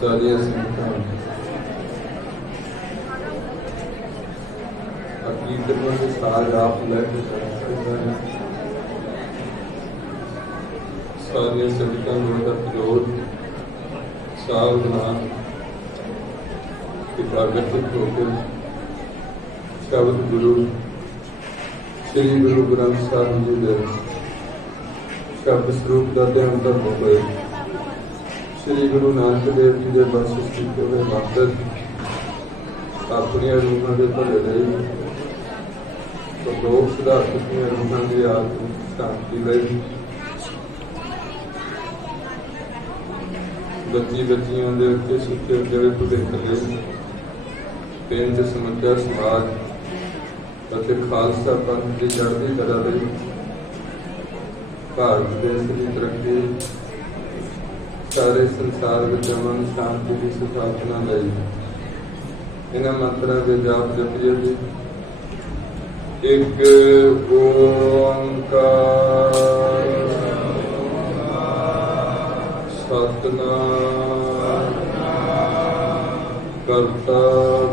सारिया संगतां कीर्तनों के साज आप लैके सारिया संगतां का विरोध सावधान प्रागतिक होकर शब्द गुरु श्री गुरु ग्रंथ साहिब जी के शब्द स्वरूप का ध्यान करते हुए श्री गुरु नानक देव जी के बख्शिश किए हुए मकसद अपनी रूहां के भले रही तो लोक सुधार अपनी रूहां की आत्म शांति रही बच्ची बच्चियों के उत्ते सुखे उजड़े भविख रहे पिंड समੁੱਚਾ समाज ਅਤੇ खालसा पंथ की चढ़ती कला रही भारत देश की तरक्की सारे संसार में अमन शांति की स्थापना लई इन्हां मंत्रों के जाप जपिए जी। एक ओंकार सतनाम करता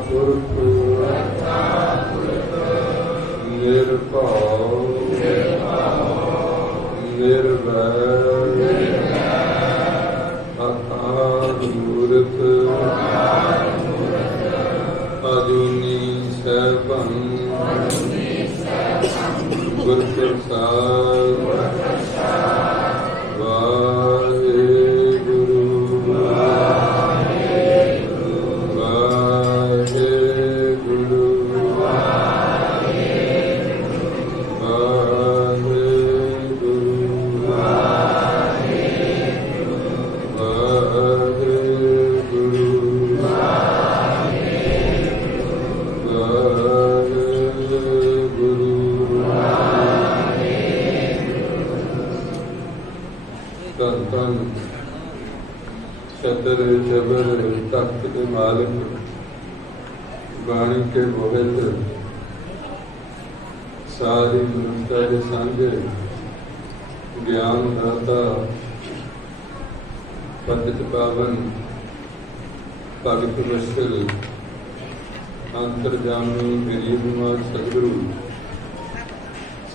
पुरख निर्भव निर्वैर अकाल मूर्त अजूनी सैभं गुर प्रसाद वाहेगुरु वाहेगुरु छतर जबर तख्त के मालिक बाणी के मोहित सारी मनुष्यता के सांझे ज्ञान दाता पतित पावन भगत वत्सल अंतर्जामी गरीबमार सदगुरु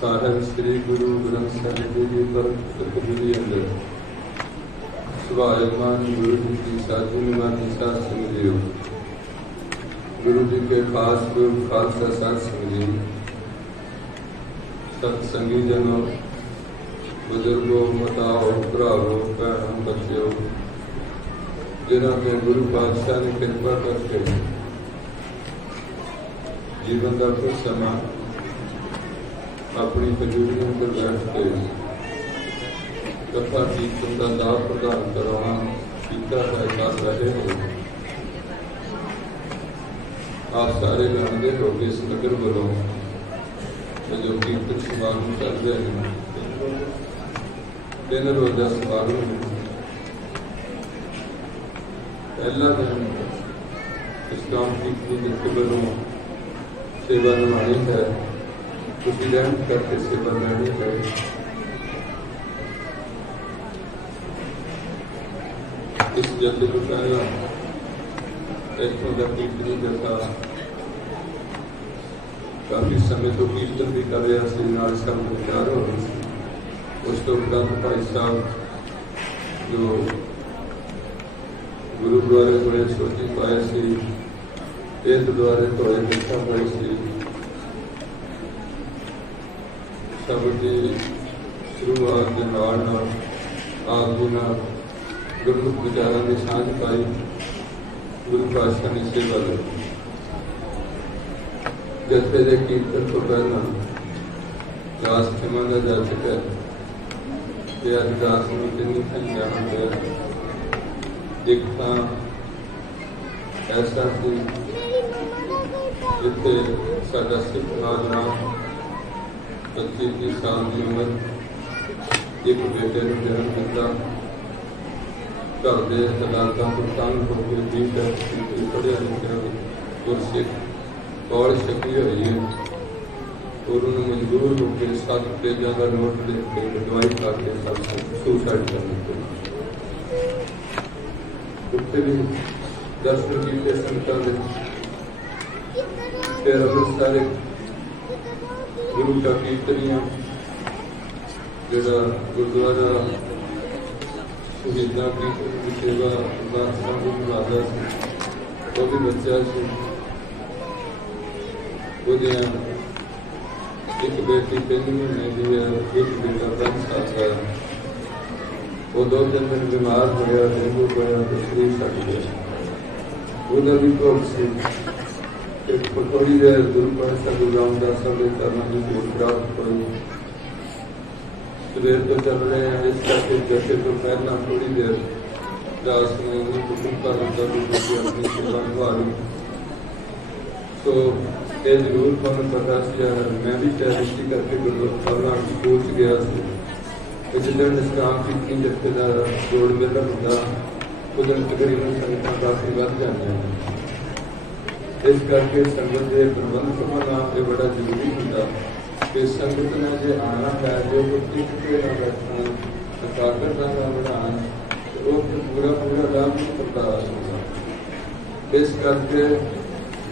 साहिब श्री गुरु ग्रंथ साहिब जी पर कबीरी अंदर सुभायमान गुरु जी की साधु निवासी साथ समझियो गुरु जी के खास रूप खालसा साथ समझियो सत्संगी जनों बुजुर्गों मताओ भरावो भैनों बच्चों जिन्हों के गुरु पातशाह ने कृपा करके जीवन का कुछ समा अपनी खजूरियों पर बैठ के कथा कीर्तन का दाव प्रदान करवाना किया है कर रहे हो। आप सारे जानते हो कि इस नगर वालों जो कीर्तन समागम कर रहे हैं 3 रोजा समागम पहला दिन इस्लाम कीर्तन के वालों सेवा निभानी है कुछ रहम करके सेवा लेनी है। इस जत्थे को पहला इतों का कीर्तनी जत्था काफी समय तो कीर्तन भी कर रहा से नाल सब तैयार हो रहे थे। उस तो उपरांत भाई साहब जो गुरु द्वारे बड़े सोची पाए सी इस द्वारे थोड़े देखा पाई सी सब की शुरुआत के नाल आप जी गुरमुख विचारों की सांझ पाई गुरु पातशाह ने सेवा ली। जत्थे के कीर्तन तो पहला दास खिमा का जा चुका है अज दास में कितनी थी जाना गया एक था ऐसा सी जिथे साडा सिख नौजवान 25 साल की उम्र एक बेटे को जन्म दिता घर के हालातों को तंग होकर भी पढ़िया लिखा गुरसिख कौल छकी हुई है और उन्होंने मजबूर होकर 7 पेजा का नोट लिख के दवाई खा के सब सुसाइड कर उत्थे भी दर्शन किए संगतां दे। फिर अमृतसर गुरु का कीर्तनिया जिहड़ा गुरुद्वारा शहीदां कीर्तन की सेवा बादशाह को निभाता सी, वो भी बच्चा सी। ਉਹਦੀਆਂ एक बेटी 3 महीने की है, एक बेटा 5 साल का है। वो 2-3 दिन बीमार हो गया, डेंगू होया तो शरीर छट गया। ਉਹਦਾ भी भोग से थोड़ी देर गुरु पातशाह गुरु रामदास साहब के चरणों की सेवा प्राप्त हुई। सवेर तो चल रहे हैं, इस करके जैसे तो पहला थोड़ी देर दास ने उन्हें हुक्म कर दिया कि अपनी सेवा निभा ली। तो ये जरूर तुहानूं पता सी, मैं भी तैयारी करके गुरुद्वारा पहुंच गया सी। जिदन निष्काम की जत्थेदार जोड़ मेला होंदा उदन तकरीबन संगतां काफी वध जांदियां ने। इस करके संगत के प्रबंध होना ये बड़ा जरूरी होंदा कि संगत ने जे आना है, जो कुछ किते ना बैठना एकाग्र ना बनाना, वो पूरा लाभ नहीं पता होगा। इस करके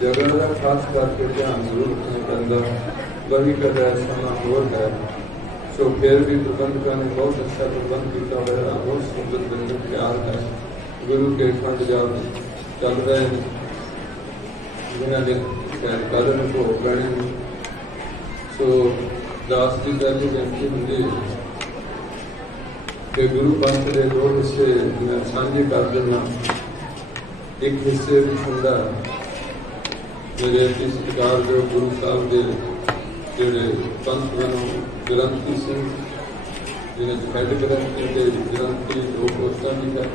जगह का खास करके ध्यान जरूर रखना पैंदा। वही कदा समा होर है, सो फिर भी प्रबंधकों ने बहुत अच्छा प्रबंध किया हुआ, बहुत सुंदर लंगर तैयार है। गुरु के खंड जाप चल रहे हैं, जिन्होंने खैर कल में भोग पैने। सो दास की पहली बेनती होंगी कि गुरु पंथ के 2 हिस्से मैं साझे कर देना। एक हिस्से में होंदा मेरे अति सत्कार जो गुरु साहब के जोड़े पंथ बनों ग्रंथी सिंह, जिन्हें हेड ग्रंथी के ग्रंथी 2 पोस्टां भी है।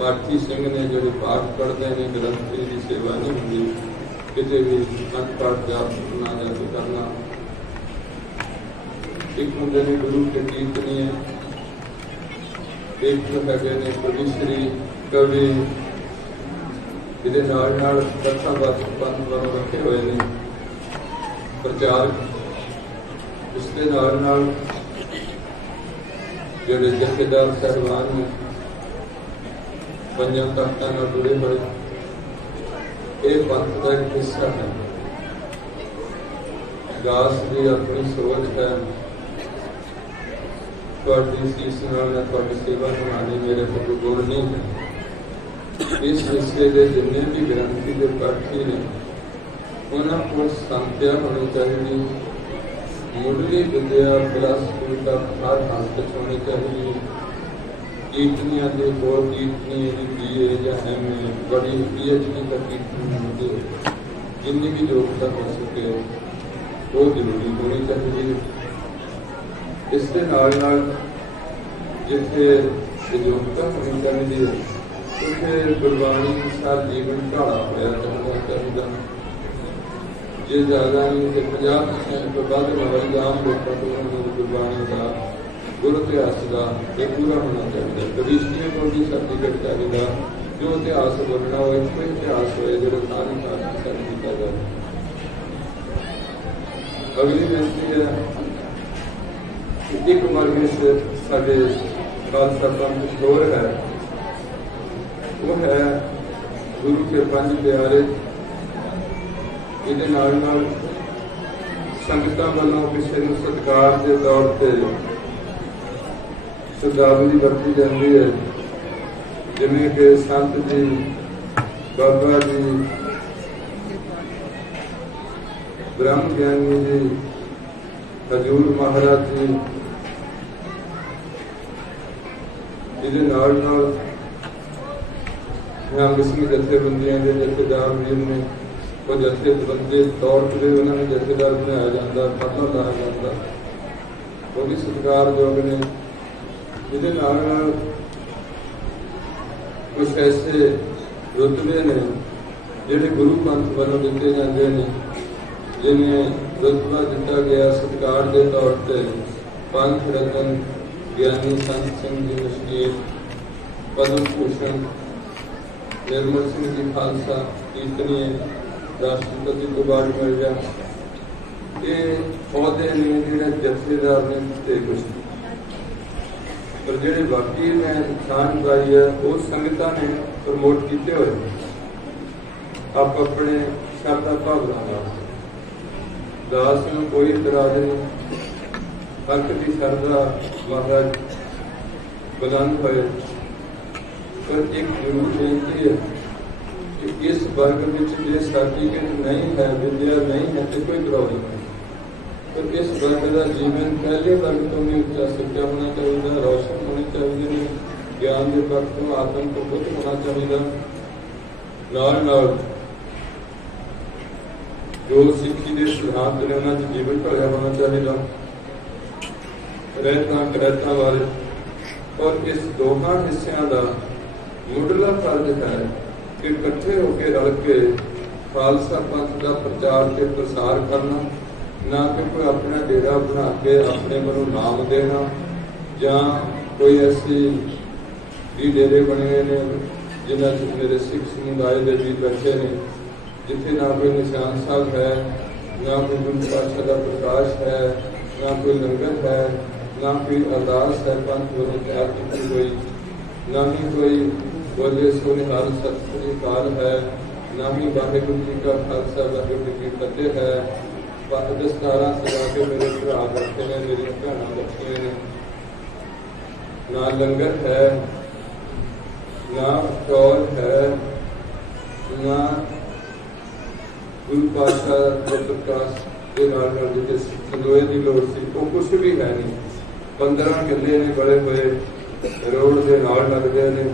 पाठी सिंह ने जोड़े पाठ पढ़ते हैं, ग्रंथी की सेवा नहीं होंगी, किसी भी पंथ पाठ जाप सुनना जाके करना। एक होंगे ने गुरु के कीर्तनी है, एक तो है ने कविश्री कवि, ਇਹਦੇ ਨਾਲ ਦਸਾਂ ਪੰਥ ਵੱਲੋਂ ਰੱਖੇ ਹੋਏ ਨੇ ਪ੍ਰਚਾਰ। ਇਸ ਦੇ ਨਾਲ ਜਿਹੜੇ ਜਥੇਦਾਰ ਸਾਹਿਬਾਨ ਨੇ 5 ਤਖਤਾਂ ਨਾਲ ਜੁੜੇ ਹੋਏ, ਇਹ ਪੰਥ ਦਾ ਇੱਕ ਹਿੱਸਾ ਹੈ। ਦਾਸ ਦੀ ਆਪਣੀ ਸੋਚ ਹੈ, ਤੁਹਾਡੀ ਸੀਸ ਨਾਲ ਮੈਂ ਤੁਹਾਡੀ ਸੇਵਾ ਨਿਭਾਉਣੀ, ਮੇਰੇ ਕੋਲ ਗੁਣ ਨਹੀਂ ਹੈ। इस हिस्से के जिन्हें भी ग्रंथी के पाठी ने उन्होंने को संख्या होनी चाहिए, मुढ़ली विद्या प्लस स्कूल का हर हासिल होनी चाहिए। कीर्तनियाँ के 2 कीर्तनी BA या MA बड़ी PhD का कीर्तन होती है, जिन्नी भी योग्यता हो सके वो जरूरी होनी चाहिए। इसके नाल जिथे योग्यता होनी चाहिए उसे गुरबाणी सार जीवन ढाला होया करना चाहिए। जे ज़्यादा नहीं तो 50% तो वध नॉलेज आम लोगों को गुरबाणी का गुर इतिहास का ये पूरा होना चाहिए। कविश्तियों को भी सर्टिफिकेट चाहिए, जो इतिहास बोलना हो एक इतिहास हो जो सारी सर्टिफिकेट किया जाए। अगली बेनती है एक वर्ग से साढ़े खालसा पंथ होर है, वो है गुरु के 5 प्यारे। ये संगतां वालों किसी को सत्कार के तौर पर शब्दावली वरती जाती है, जिमें कि संत जी, बाबा जी, ब्रह्म ज्ञानी जी, हजूर महाराज जी। ये अंगसमी जथेबंदियों के जथेदार वीर ने वो जथेबंदी तौर पर उन्होंने जथेदार बनाया जाता, पता लाया जाता, वो भी सत्कारयोग ने। ये कुछ ऐसे रुतबे ने जोड़े गुरु पंथ वालों दिते जाते हैं, जिन्हें रुतबा दिता गया सत्कार के तौर पर पंथ रतन ज्ञानी संत सिंह जी मशकीर, पद्म भूषण निर्मल सिंह जी खालसा कीर्तनीय, राष्ट्रपति अवार्ड मिल गया। ये पौधे ने जोड़े जथेदार ने कुछ पर ਜਿਹੜੇ ਬਾਕੀ ਨੇ ਸਾਂਝ ਪਾਈ ਹੈ ਉਹ ਸੰਗਤਾਂ ਨੇ ਪ੍ਰਮੋਟ ਕੀਤੇ ਹੋਏ ਆਪ ਆਪਣੇ ਸ਼ਰਧਾ ਭਾਵਨਾ ਨਾਲ ਦਾਸ ਨੂੰ ਕੋਈ ਇਤਰਾਜ਼ ਨਹੀਂ ਹੱਕ ਦੀ ਸ਼ਰਧਾ ਮਹਾਰਾਜ बुलंद होए पर एक जरूर बेनती है कि इस वर्ग में जो सर्टिफिकेट नहीं है विद्या नहीं है तो कोई प्रॉब्लम नहीं पर इस वर्ग का जीवन पहले वर्ग तो नहीं उच्चा शिक्षा होना चाहिए रोशन होने चाहिए ज्ञान के पक्ष तो आत्म प्रबुद्ध होना चाहिए नाल जो सिक्खी के सिद्धांत ने उन्होंने जीवन भरिया होना चाहिए रहता वाले और इस दोनों हिस्सों का मुढ़ला फर्ज है कि इकट्ठे होकर रल के खालसा पंथ का प्रचार के प्रसार करना ना कि कोई अपना डेरा बना के अपने मनो नाम देना या कोई ऐसी भी डेरे बने ने जिन्हें मेरे सिख समुदाय के भी बैठे ने जिथे ना कोई निशान साहब है ना कोई गुरु पातशाह का प्रकाश है ना कोई लंगर है ना कोई अरदास है पंथ वालों तैयार की हुई ना ही कोई बोले सो निहाल सतश्री अकाल है ना ही वाहेगुरु जी का खालसा वाहेगुरु जी की फतेह है दस्तारा सजा के मेरे भरा बैठे ने मेरी भैन बैठे ने ना लंगर है ना चौल है ना गुरु पातशाह का प्रकाश के नाल जिसे संदोए की लोड़ सी वो कुछ भी है नहीं 15 किले ने बड़े हुए रोड के नाल लगते हैं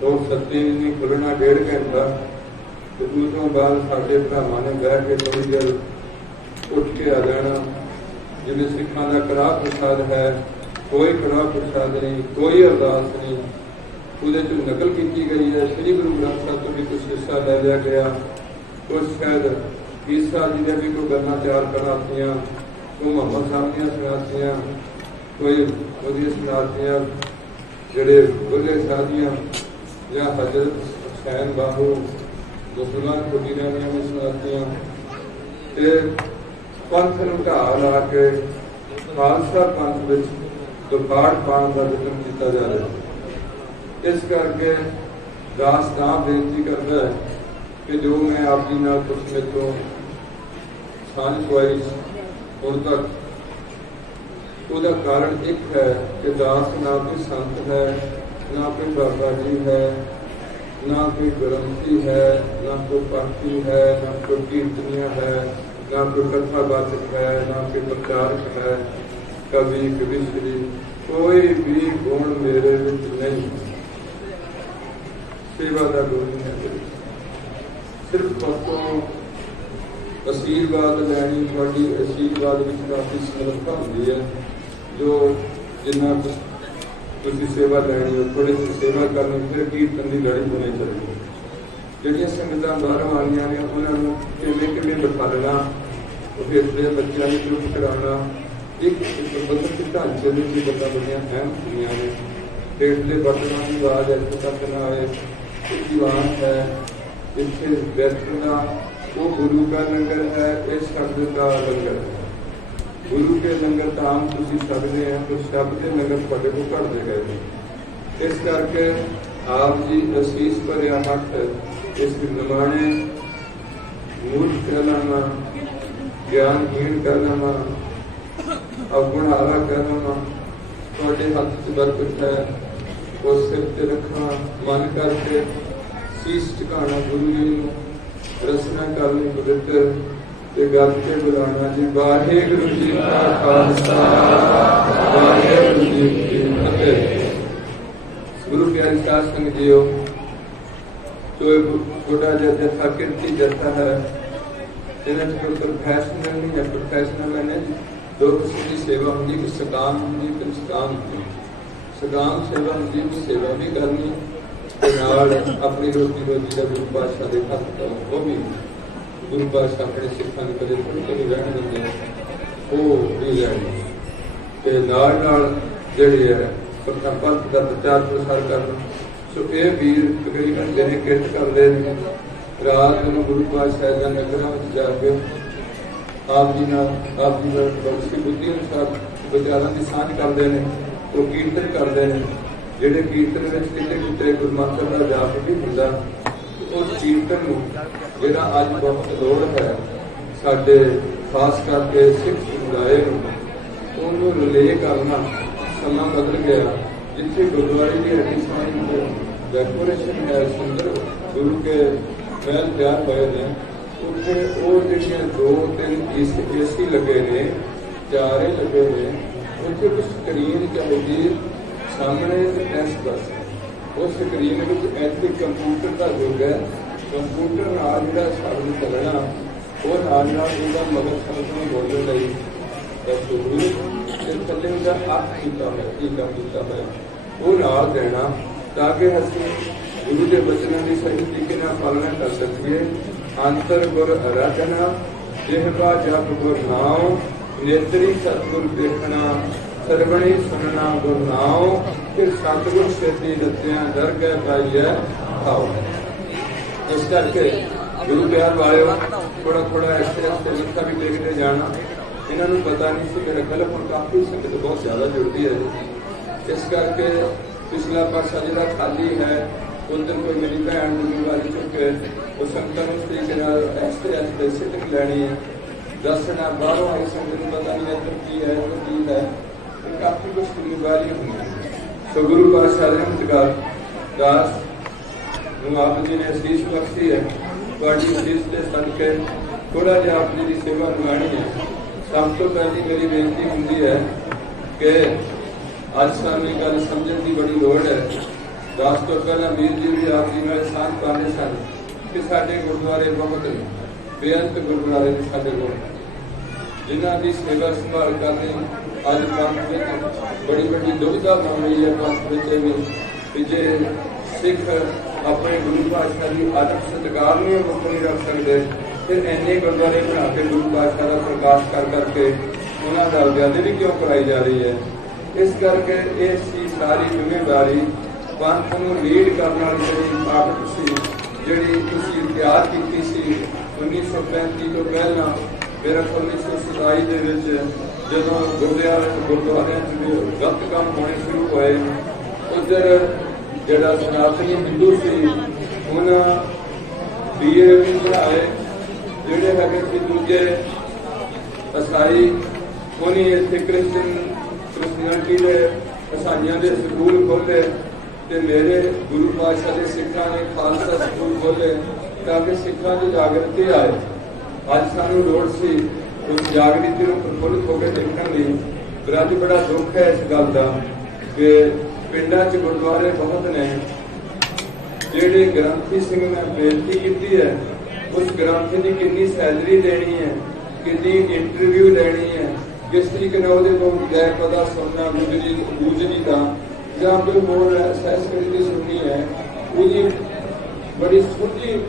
तो सत्ती नहीं खुलना 1.5 घंटा तो उसों बाद साढ़े भरावां ने बह के थोड़ी देर उठ के आ जाना जिन्हें सिखा का कड़ाह प्रसाद है कोई कड़ाह प्रसाद नहीं कोई अरदास नहीं उहदे चों नकल की गई है श्री गुरु ग्रंथ साहिब तो भी कुछ हिस्सा ले लिया गया कुछ शायद ईसा जी ने भी कोई गल्लां तैयार करातियां कोई मुहम्मद साहब दीयां सुनातियां कोई वधिया सुनातियां जिहड़े बुल्ले शादियां या हजरत हुसैन बाहू मुसलमान खुदी रहनियां भी सुनातियां ते पंथ नूं ढा ला के खालसा पंथ विच दुफाड़ पाउण दा यतन कीता जा रहा इस करके दास तां बेनती करदा है कि जो मैं आप जी नाल कुछ मेरे तो साझ पवाई हुण तक उसका कारण एक है कि दास ना कोई संत है ना कोई बाबा जी है ना कोई ग्रंथी है ना कोई पाठी है ना कोई कीर्तनिया है ना कोई कथावाचक है ना कोई प्रचारक है कवि कविश्री कोई भी गुण मेरे विच नहीं सेवा का गुण नहीं है सिर्फ परतों आशीर्वाद लैनी थोड़ी आशीर्वाद में काफ़ी समर्था होती है जो जिन्ना तुसी सेवा लैनी हो थोड़ी सी सेवा करनी फिर कीर्तन की लड़ी होनी चाहिए जिहड़ियां संगतां बाहरों आईयां ने उन्होंने किवें किवें बिठालना फिर बच्चों की चुप कराना एक प्रबंधक के ढांचे की गल्लां बड़ियां अहम होंदियां ने हेठले बटनां की आवाज़ इत्थे तक ना आए दीवान है इत्थे बैठना वो गुरु का लंगर है इस शब्द का लंगर है गुरु के लंगर तो आम तुम छड़ते हैं तो शब्द के लंगर थोड़े को घटते गए इस करके आप जी असीस भरिया हक इस निमाणे मूर्ख कहलाना ज्ञानहीन कहलाना अवगुणारा कहलाना थोड़े हाथ च बरकत है वो सिर ते रखना मन करके शीश झुकाना गुरु जी को रसना करनी पवित्र ते गल के बुलाना जी वाहेगुरु जी का खालसा वाहेगुरु जी की फतेह। गुरु प्यारी साध संगत जीओ तो छोटा जत्था कीर्ति जत्था है इन्हें कोई प्रोफेशनल नहीं है प्रोफेशनल है दो किस्म की सेवा होंगी कि सकाम होंगी कि निष्काम होंगी सकाम सेवा होंगी कि सेवा भी करनी अपनी रोटी रोजी का गुरु पातशाह के हथ का वो भी गुरु पातशाह अपने सिखां ने कदे थोड़ी कभी रहने देंगे वो नहीं रहने ते नाल जिहड़ी है पंथ का प्रचार प्रसार करना सो ये वीर तकरीबन जने किरत करते हैं रात को गुरु पातशाह का नगरां विच जाके आप जी का बख्शी बुद्धि अनुसार विचारां की सांझ करते हैं वो कीर्तन करते हैं। ਜਿਹੜੇ कीर्तन में कितने कितने गुरमंत्र का जाप भी ਹੁੰਦਾ, उस कीर्तन ਨੂੰ ਜਿਹੜਾ ਅੱਜ ਬਹੁਤ ਲੋੜ ਹੈ ਸਾਡੇ ਖਾਸ ਕਰਕੇ ਸਿੱਖ ਸਮੁਦਾਇ ਨੂੰ, ਉਹਨੂੰ ਰਿਲੇ ਕਰਨਾ ਸਮਾਂ ਬਦਲ ਗਿਆ। ਜਿੱਥੇ ਗੁਰਦੁਆਰੇ ਦੀ ਹੱਡੀ ਸਾਈਂ ਡੈਕੋਰੇਸ਼ਨ ਹੈ, ਸੁੰਦਰ ਗੁਰੂ ਕੇ ਮਹਿਲ ਤਿਆਰ ਹੋਏ ਨੇ, ਉੱਥੇ ਉਹ ਜਿਹੜੀਆਂ 2-3 ਏਸੀ ਲੱਗੇ ਨੇ, ਚਾਰੇ ਲੱਗੇ ਨੇ, ਉੱਥੇ ਕੁਝ ਸਕਰੀਨ ਚੱਲਦੀ ਸਾਹਮਣੇ ਟੈਸਟ ਬਸ। ਉਸ ਸਕਰੀਨ ਵਿੱਚ ਐਂਟੀ ਕੰਪਿਊਟਰ ਦਾ ਯੁੱਗ ਹੈ। ਕੰਪਿਊਟਰ ਨਾਲ ਜਿਹੜਾ ਸ਼ਬਦ ਚੱਲਣਾ, ਉਹ ਨਾਲ ਉਹਦਾ ਮਗਰ ਸ਼ਬਦ ਨੂੰ ਬੋਲਣ ਲਈ ਤੇ ਥੱਲੇ ਉਹਦਾ ਅੱਖ ਕੀਤਾ ਹੋਇਆ, ਕੀ ਕੰਮ ਕੀਤਾ ਹੋਇਆ, ਉਹ ਨਾਲ ਦੇਣਾ ਤਾਂ ਕਿ ਅਸੀਂ ਗੁਰੂ ਦੇ ਬਚਨਾਂ ਦੀ ਸਹੀ ਤਰੀਕੇ ਨਾਲ ਪਾਲਣਾ ਕਰ ਸਕੀਏ। ਅੰਤਰ ਗੁਰ ਅਰਾਧਨਾ, ਜਿਹਵਾ ਜਪ ਗੁਰ ਨਾਮ, ਨੇਤਰੀ ਸਤਿਗੁਰ ਦੇਖਣਾ, ਸਰਵਣੀ ਸੁਣਨਾ ਗੁਰ ਨਾਮ, ਫਿਰ ਸਤਿਗੁਰ ਸੇਤੀ ਦਿੱਤਿਆਂ ਦਰਗਹਿ ਪਾਈਐ ਖਾਓ। ਇਸ ਕਰਕੇ ਗੁਰੂ ਪਿਆਰ ਵਾਲਿਓ, ਥੋੜਾ ਐਸੇ ਲਿਖਾ ਵੀ ਦੇਖਦੇ ਜਾਣਾ। ਇਹਨਾਂ ਨੂੰ ਪਤਾ ਨਹੀਂ ਸੀ ਮੇਰਾ ਗਲਤ, ਹੁਣ ਕਾਫੀ ਸੰਗਤ ਬਹੁਤ ਜ਼ਿਆਦਾ ਜੁੜਦੀ ਹੈ। ਇਸ ਕਰਕੇ ਪਿਛਲਾ ਪਾਸਾ ਜਿਹੜਾ ਖਾਲੀ ਹੈ, ਉਧਰ ਕੋਈ ਮੇਰੀ ਭੈਣ ਜ਼ਿੰਮੇਵਾਰੀ ਚੁੱਕੇ ਉਹ ਸੰਗਤਾਂ ਨੂੰ ਤਰੀਕੇ ਨਾਲ ਐਸੇ ਸਿੱਖ ਲੈਣੀ ਹੈ, ਦੱਸਣਾ। ਬਾਹਰੋਂ ਆਈ ਸੰਗਤ ਨੂੰ ਪਤਾ ਨਹੀਂ ਇੱਧਰ ਕੀ ਹੈ, ਇੱਧਰ ਕੀ ਹੈ, ਕਾਫੀ ਕੁਛ ਜ਼ਿੰਮੇਵਾਰੀਆਂ ਹੁੰਦੀਆਂ। ਸੋ ਗੁਰੂ ਪਾਤਸ਼ਾਹ ਰਹਿਮਤਗਾਰ ਦਾਸ ਨੂੰ ਆਪ ਜੀ ਨੇ ਅਸੀਸ ਬਖਸ਼ੀ ਹੈ। ਤੁਹਾਡੀ ਅਸੀਸ ਦੇ ਸਦਕੇ ਥੋੜਾ ਜਿਹਾ ਆਪ ਜੀ ਦੀ ਸੇਵਾ ਨਿਭਾਉਣੀ ਹੈ। ਸਭ ਤੋਂ ਪਹਿਲੀ ਮੇਰੀ ਬੇਨਤੀ ਹੁੰਦੀ ਹੈ ਕਿ ਅੱਜ ਸਾਨੂੰ ਇਹ ਗੱਲ ਸਮਝਣ ਦੀ ਬੜੀ ਲੋੜ ਹੈ। ਦਾਸ ਤੋਂ ਪਹਿਲਾਂ ਵੀਰ ਜੀ ਵੀ ਆਪ ਜੀ ਨਾਲ ਸਾਥ ਪਾਉਂਦੇ ਸਨ ਕਿ ਸਾਡੇ ਗੁਰਦੁਆਰੇ ਬਹੁਤ ਬੇਅੰਤ ਗੁਰਦੁਆਰੇ ਨੇ ਸਾਡੇ ਕੋਲ, ਜਿਨ੍ਹਾਂ ਦੀ ਸੇਵਾ ਸੰਭਾਲ ਕਰਨੀ ਅੱਜ ਪੰਥ ਵਿੱਚ ਬੜੀ ਵੱਡੀ ਦੁਵਿਧਾ ਬਣ ਰਹੀ ਹੈ। ਪੰਥ ਵਿੱਚ ਵੀ ਜੇ ਸਿੱਖ ਆਪਣੇ ਗੁਰੂ ਪਾਤਸ਼ਾਹ ਦੀ ਆਦਤ ਸਤਿਕਾਰ ਨੂੰ ਮੁੱਖ ਨਹੀਂ ਰੱਖ ਸਕਦੇ, ਫਿਰ ਇੰਨੇ ਗੁਰਦੁਆਰੇ ਬਣਾ ਕੇ ਗੁਰੂ ਪਾਤਸ਼ਾਹ ਦਾ ਪ੍ਰਕਾਸ਼ ਕਰ ਕਰਕੇ ਉਹਨਾਂ ਦਾ ਅਗਿਆਨੀ ਵੀ ਕਿਉਂ ਕਰਾਈ ਜਾ ਰਹੀ ਹੈ। ਇਸ ਕਰਕੇ ਇਹ ਸੀ ਸਾਰੀ ਜ਼ਿੰਮੇਵਾਰੀ ਪੰਥ ਨੂੰ ਲੀਡ ਕਰਨ ਵਾਲੀ ਜਿਹੜੀ ਤਾਕਤ ਸੀ, ਜਿਹੜੀ ਤੁਸੀਂ ਤਿਆਰ ਕੀਤੀ ਸੀ 1935 ਤੋਂ ਪਹਿਲਾਂ। ਮੇਰਾ 1927 ਦੇ ਵਿੱਚ ਜਦੋਂ ਗੁਰਦੁਆਰਿਆਂ 'ਚ ਗਲਤ ਕੰਮ ਹੋਣੇ ਸ਼ੁਰੂ ਹੋਏ, ਉੱਧਰ ਜਿਹੜਾ ਸਨਾਤਨੀ ਹਿੰਦੂ ਸੀ ਉਹਨਾਂ BA ਵੀ ਪੜ੍ਹਾਏ, ਜਿਹੜੇ ਹੈਗੇ ਸੀ ਦੂਜੇ ਈਸਾਈ, ਉਹਨੇ ਇੱਥੇ ਕ੍ਰਿਸਚੀਅਨਿਟੀ ਦੇ ਈਸਾਈਆਂ ਦੇ ਸਕੂਲ ਖੋਲ੍ਹੇ ਤੇ ਮੇਰੇ ਗੁਰੂ ਪਾਤਸ਼ਾਹ ਦੇ ਸਿੱਖਾਂ ਨੇ ਖਾਲਸਾ ਸਕੂਲ ਖੋਲ੍ਹੇ ਤਾਂ ਕਿ ਸਿੱਖਾਂ ਦੀ ਜਾਗਰਤੀ ਆਏ। ਅੱਜ ਸਾਨੂੰ ਲੋੜ ਸੀ ਉਸ ਜਾਗਰਤੀ ਨੂੰ ਪ੍ਰਫੁੱਲਿਤ ਹੋ ਕੇ ਦੇਖਣ ਦੀ। ਪਰ ਅੱਜ ਬੜਾ ਦੁੱਖ ਹੈ ਇਸ ਗੱਲ ਦਾ ਕਿ ਪਿੰਡਾਂ 'ਚ ਗੁਰਦੁਆਰੇ ਬਹੁਤ ਨੇ। ਜਿਹੜੇ ਗ੍ਰੰਥੀ ਸਿੰਘ ਨੇ ਬੇਨਤੀ ਕੀਤੀ ਹੈ, ਉਸ ਗ੍ਰੰਥੀ ਦੀ ਕਿੰਨੀ ਸੈਲਰੀ ਦੇਣੀ ਹੈ, ਕਿੰਨੀ ਇੰਟਰਵਿਊ ਲੈਣੀ ਹੈ, ਕਿਸ ਤਰੀਕੇ ਨਾਲ ਉਹਦੇ ਕੋਲ ਲੈ ਪਤਾ ਸੁਣਨਾ ਗੁਜਰੀ ਦਾ ਜਾਂ ਕੋਈ ਹੋਰ ਸੈਸਕ੍ਰਿਤੀ ਸੁਣਨੀ ਹੈ, ਉਹਦੀ ਬੜੀ ਸੁਝੀ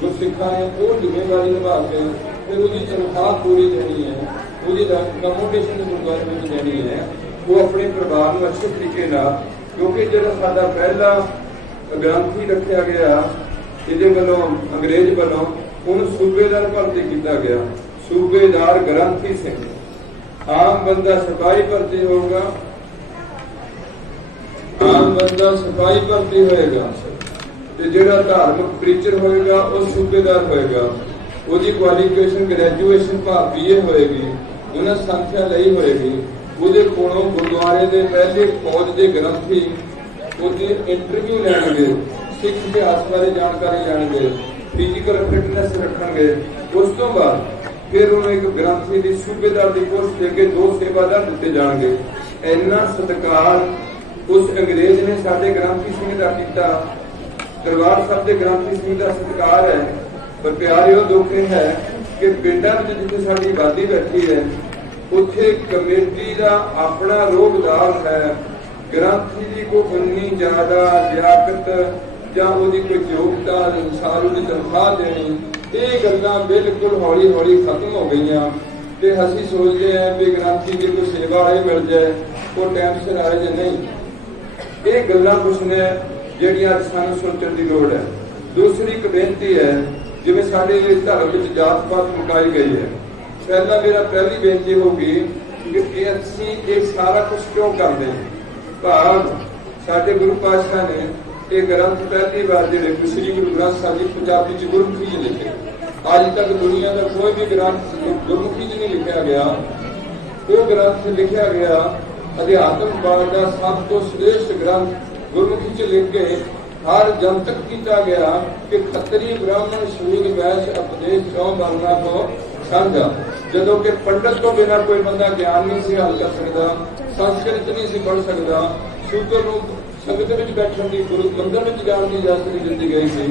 ਗੁਰਸਿੱਖਾਂ ਨੇ ਉਹ ਜ਼ਿੰਮੇਵਾਰੀ ਨਿਭਾ ਕੇ ਫਿਰ ਉਹਦੀ ਤਨਖਾਹ ਪੂਰੀ ਦੇਣੀ ਹੈ, ਉਹਦੀ ਕਮੋਡੇਸ਼ਨ ਗੁਰਦੁਆਰੇ ਵਿੱਚ ਦੇਣੀ ਹੈ। ਉਹ ਆਪਣੇ ਪਰਿਵਾਰ ਨੂੰ ਅੱਛੇ ਤਰੀਕੇ ਨਾਲ, ਕਿਉਂਕਿ ਜਿਹੜਾ ਸਾਡਾ ਪਹਿਲਾ ਗ੍ਰੰਥੀ ਰੱਖਿਆ ਗਿਆ ਇਹਦੇ ਵੱਲੋਂ ਅੰਗਰੇਜ਼ ਵੱਲੋਂ, ਉਹਨੂੰ ਸੂਬੇਦਾਰ ਭਰਤੀ ਕੀਤਾ ਗਿਆ। ਸੂਬੇਦਾਰ ਗ੍ਰੰਥੀ ਸਿੰਘ। ਆਮ ਬੰਦਾ ਸਿਪਾਹੀ ਭਰਤੀ ਹੋਊਗਾ, ਆਮ ਬੰਦਾ ਸਿਪਾਹੀ ਭਰਤੀ ਹੋਏਗਾ ਤੇ ਜਿਹੜਾ ਧਾਰਮਿਕ ਪ੍ਰੀਚਰ ਹੋਏਗਾ ਉਹ ਸੂਬੇਦਾਰ ਹੋਏਗਾ। ਉਹਦੀ ਕੁਆਲੀਫਿਕੇਸ਼ਨ ਗ੍ਰੈਜੂਏਸ਼ਨ ਭਾਵ BA ਹੋਏਗੀ, ਉਹਨਾਂ ਸੰਖਿਆ ਲਈ ਹੋਏਗੀ। ਉਹਦੇ ਕੋਲੋਂ ਗੁਰਦੁਆਰੇ ਦੇ ਪਹਿਲੇ ਫੌਜ ਦੇ ਗ੍ਰੰਥੀ ਉਹਦੀ ਇੰਟਰਵਿਊ ਲੈਣਗੇ, ਸਿੱਖ ਇਤਿਹਾਸ ਬਾਰੇ ਜਾਣਕਾਰੀ ਲੈਣਗੇ, ਫਿਜ਼ੀਕਲ ਫਿਟਨੈਸ ਰੱਖਣਗੇ। ਉਸ ਤੋਂ ਬਾਅਦ ਫਿਰ ਉਹਨੂੰ ਇੱਕ ਗ੍ਰੰਥੀ ਦੀ ਸੂਬੇਦਾਰ ਦੀ ਪੋਸਟ ਦੇ ਕੇ 2 ਸੇਵਾਦਾਰ ਦਿੱਤੇ ਜਾਣਗੇ। ਇੰਨਾ ਸਤਿਕਾਰ ਉਸ ਅੰਗਰੇਜ਼ ਨੇ ਸਾਡੇ ਗ੍ਰੰਥੀ ਸਿੰਘ ਦਾ ਕੀਤਾ। ਦਰਬਾਰ ਸਾਹਿਬ ਦੇ ਗ੍ਰੰਥੀ ਸਿੰਘ ਦਾ ਸਤਿਕਾਰ ਹੈ। ਪਰ ਪਿਆਰਿਓ ਦੁੱਖ ਇਹ ਹੈ ਕਿ ਪਿੰਡਾਂ ਵਿੱਚ ਜਿੱਥੇ ਸਾਡੀ ਆਬਾਦੀ ਬੈਠੀ ਹੈ, ਉੱਥੇ ਕਮੇਟੀ ਦਾ ਆਪਣਾ ਰੋਹਬਦਾਰ ਹੈ। ਗ੍ਰੰਥੀ ਦੀ ਕੋਈ ਉਨੀ ਜ਼ਿਆਦਾ ਲਿਆਕਤ ਜਾਂ ਉਹਦੀ ਕੋਈ ਯੋਗਤਾ ਅਨੁਸਾਰ ਉਹਦੀ ਤਨਖਾਹ ਦੇਣੀ, ਇਹ ਗੱਲਾਂ ਬਿਲਕੁਲ ਹੌਲੀ ਹੌਲੀ ਖਤਮ ਹੋ ਗਈਆਂ। ਤੇ ਅਸੀਂ ਸੋਚਦੇ ਹਾਂ ਵੀ ਗ੍ਰੰਥੀ ਦੀ ਕੋਈ ਸੇਵਾ ਵਾਲੇ ਮਿਲ ਜਾਏ, ਉਹ ਟਾਈਮ ਸਿਰ ਆਏ ਜਾਂ ਨਹੀਂ। ਇਹ ਗੱਲਾਂ ਕੁਛ ਨੇ ਜਿਹੜੀਆਂ ਸਾਨੂੰ ਸੋਚਣ ਦੀ ਲੋੜ ਹੈ। ਦੂਸਰੀ ਇੱਕ ਬੇਨਤੀ ਹੈ, ਜਿਵੇਂ ਸਾਡੇ ਧਰਮ ਵਿੱਚ ਜਾਤ ਪਾਤ ਮੁਕਾਈ ਗਈ ਹੈ, ਪਹਿਲਾਂ ਮੇਰਾ ਪਹਿਲੀ ਬੇਨਤੀ ਹੋਊਗੀ ਕਿ ਅਸੀਂ ਇਹ ਸਾਰਾ ਕੁਛ ਕਿਉਂ ਕਰਦੇ ਹਾਂ। भाव साडे गुरु पातशाह ने ये ग्रंथ पहली बार जो श्री गुरु ग्रंथ साहिब जी पंजाबी च गुरमुखी च लिखे। अज तक दुनिया का कोई भी ग्रंथ गुरमुखी च नहीं लिखा गया। वो ग्रंथ लिखा गया अध्यात्मवाद का सब तो श्रेष्ठ ग्रंथ गुरमुखी च लिख के हर जनतक किया गया कि खत्तरी ब्राह्मण शूद वैश्य उपदेश चौ वर्णा को समझा। जदों के पंडित तो बिना कोई बंदा ज्ञान नहीं से हल कर सकता, संस्कृत नहीं से पढ़ सकता, शूद्र को संगत में बैठने की गुरु मंदिर में जाने की इजाजत नहीं दी गई थी।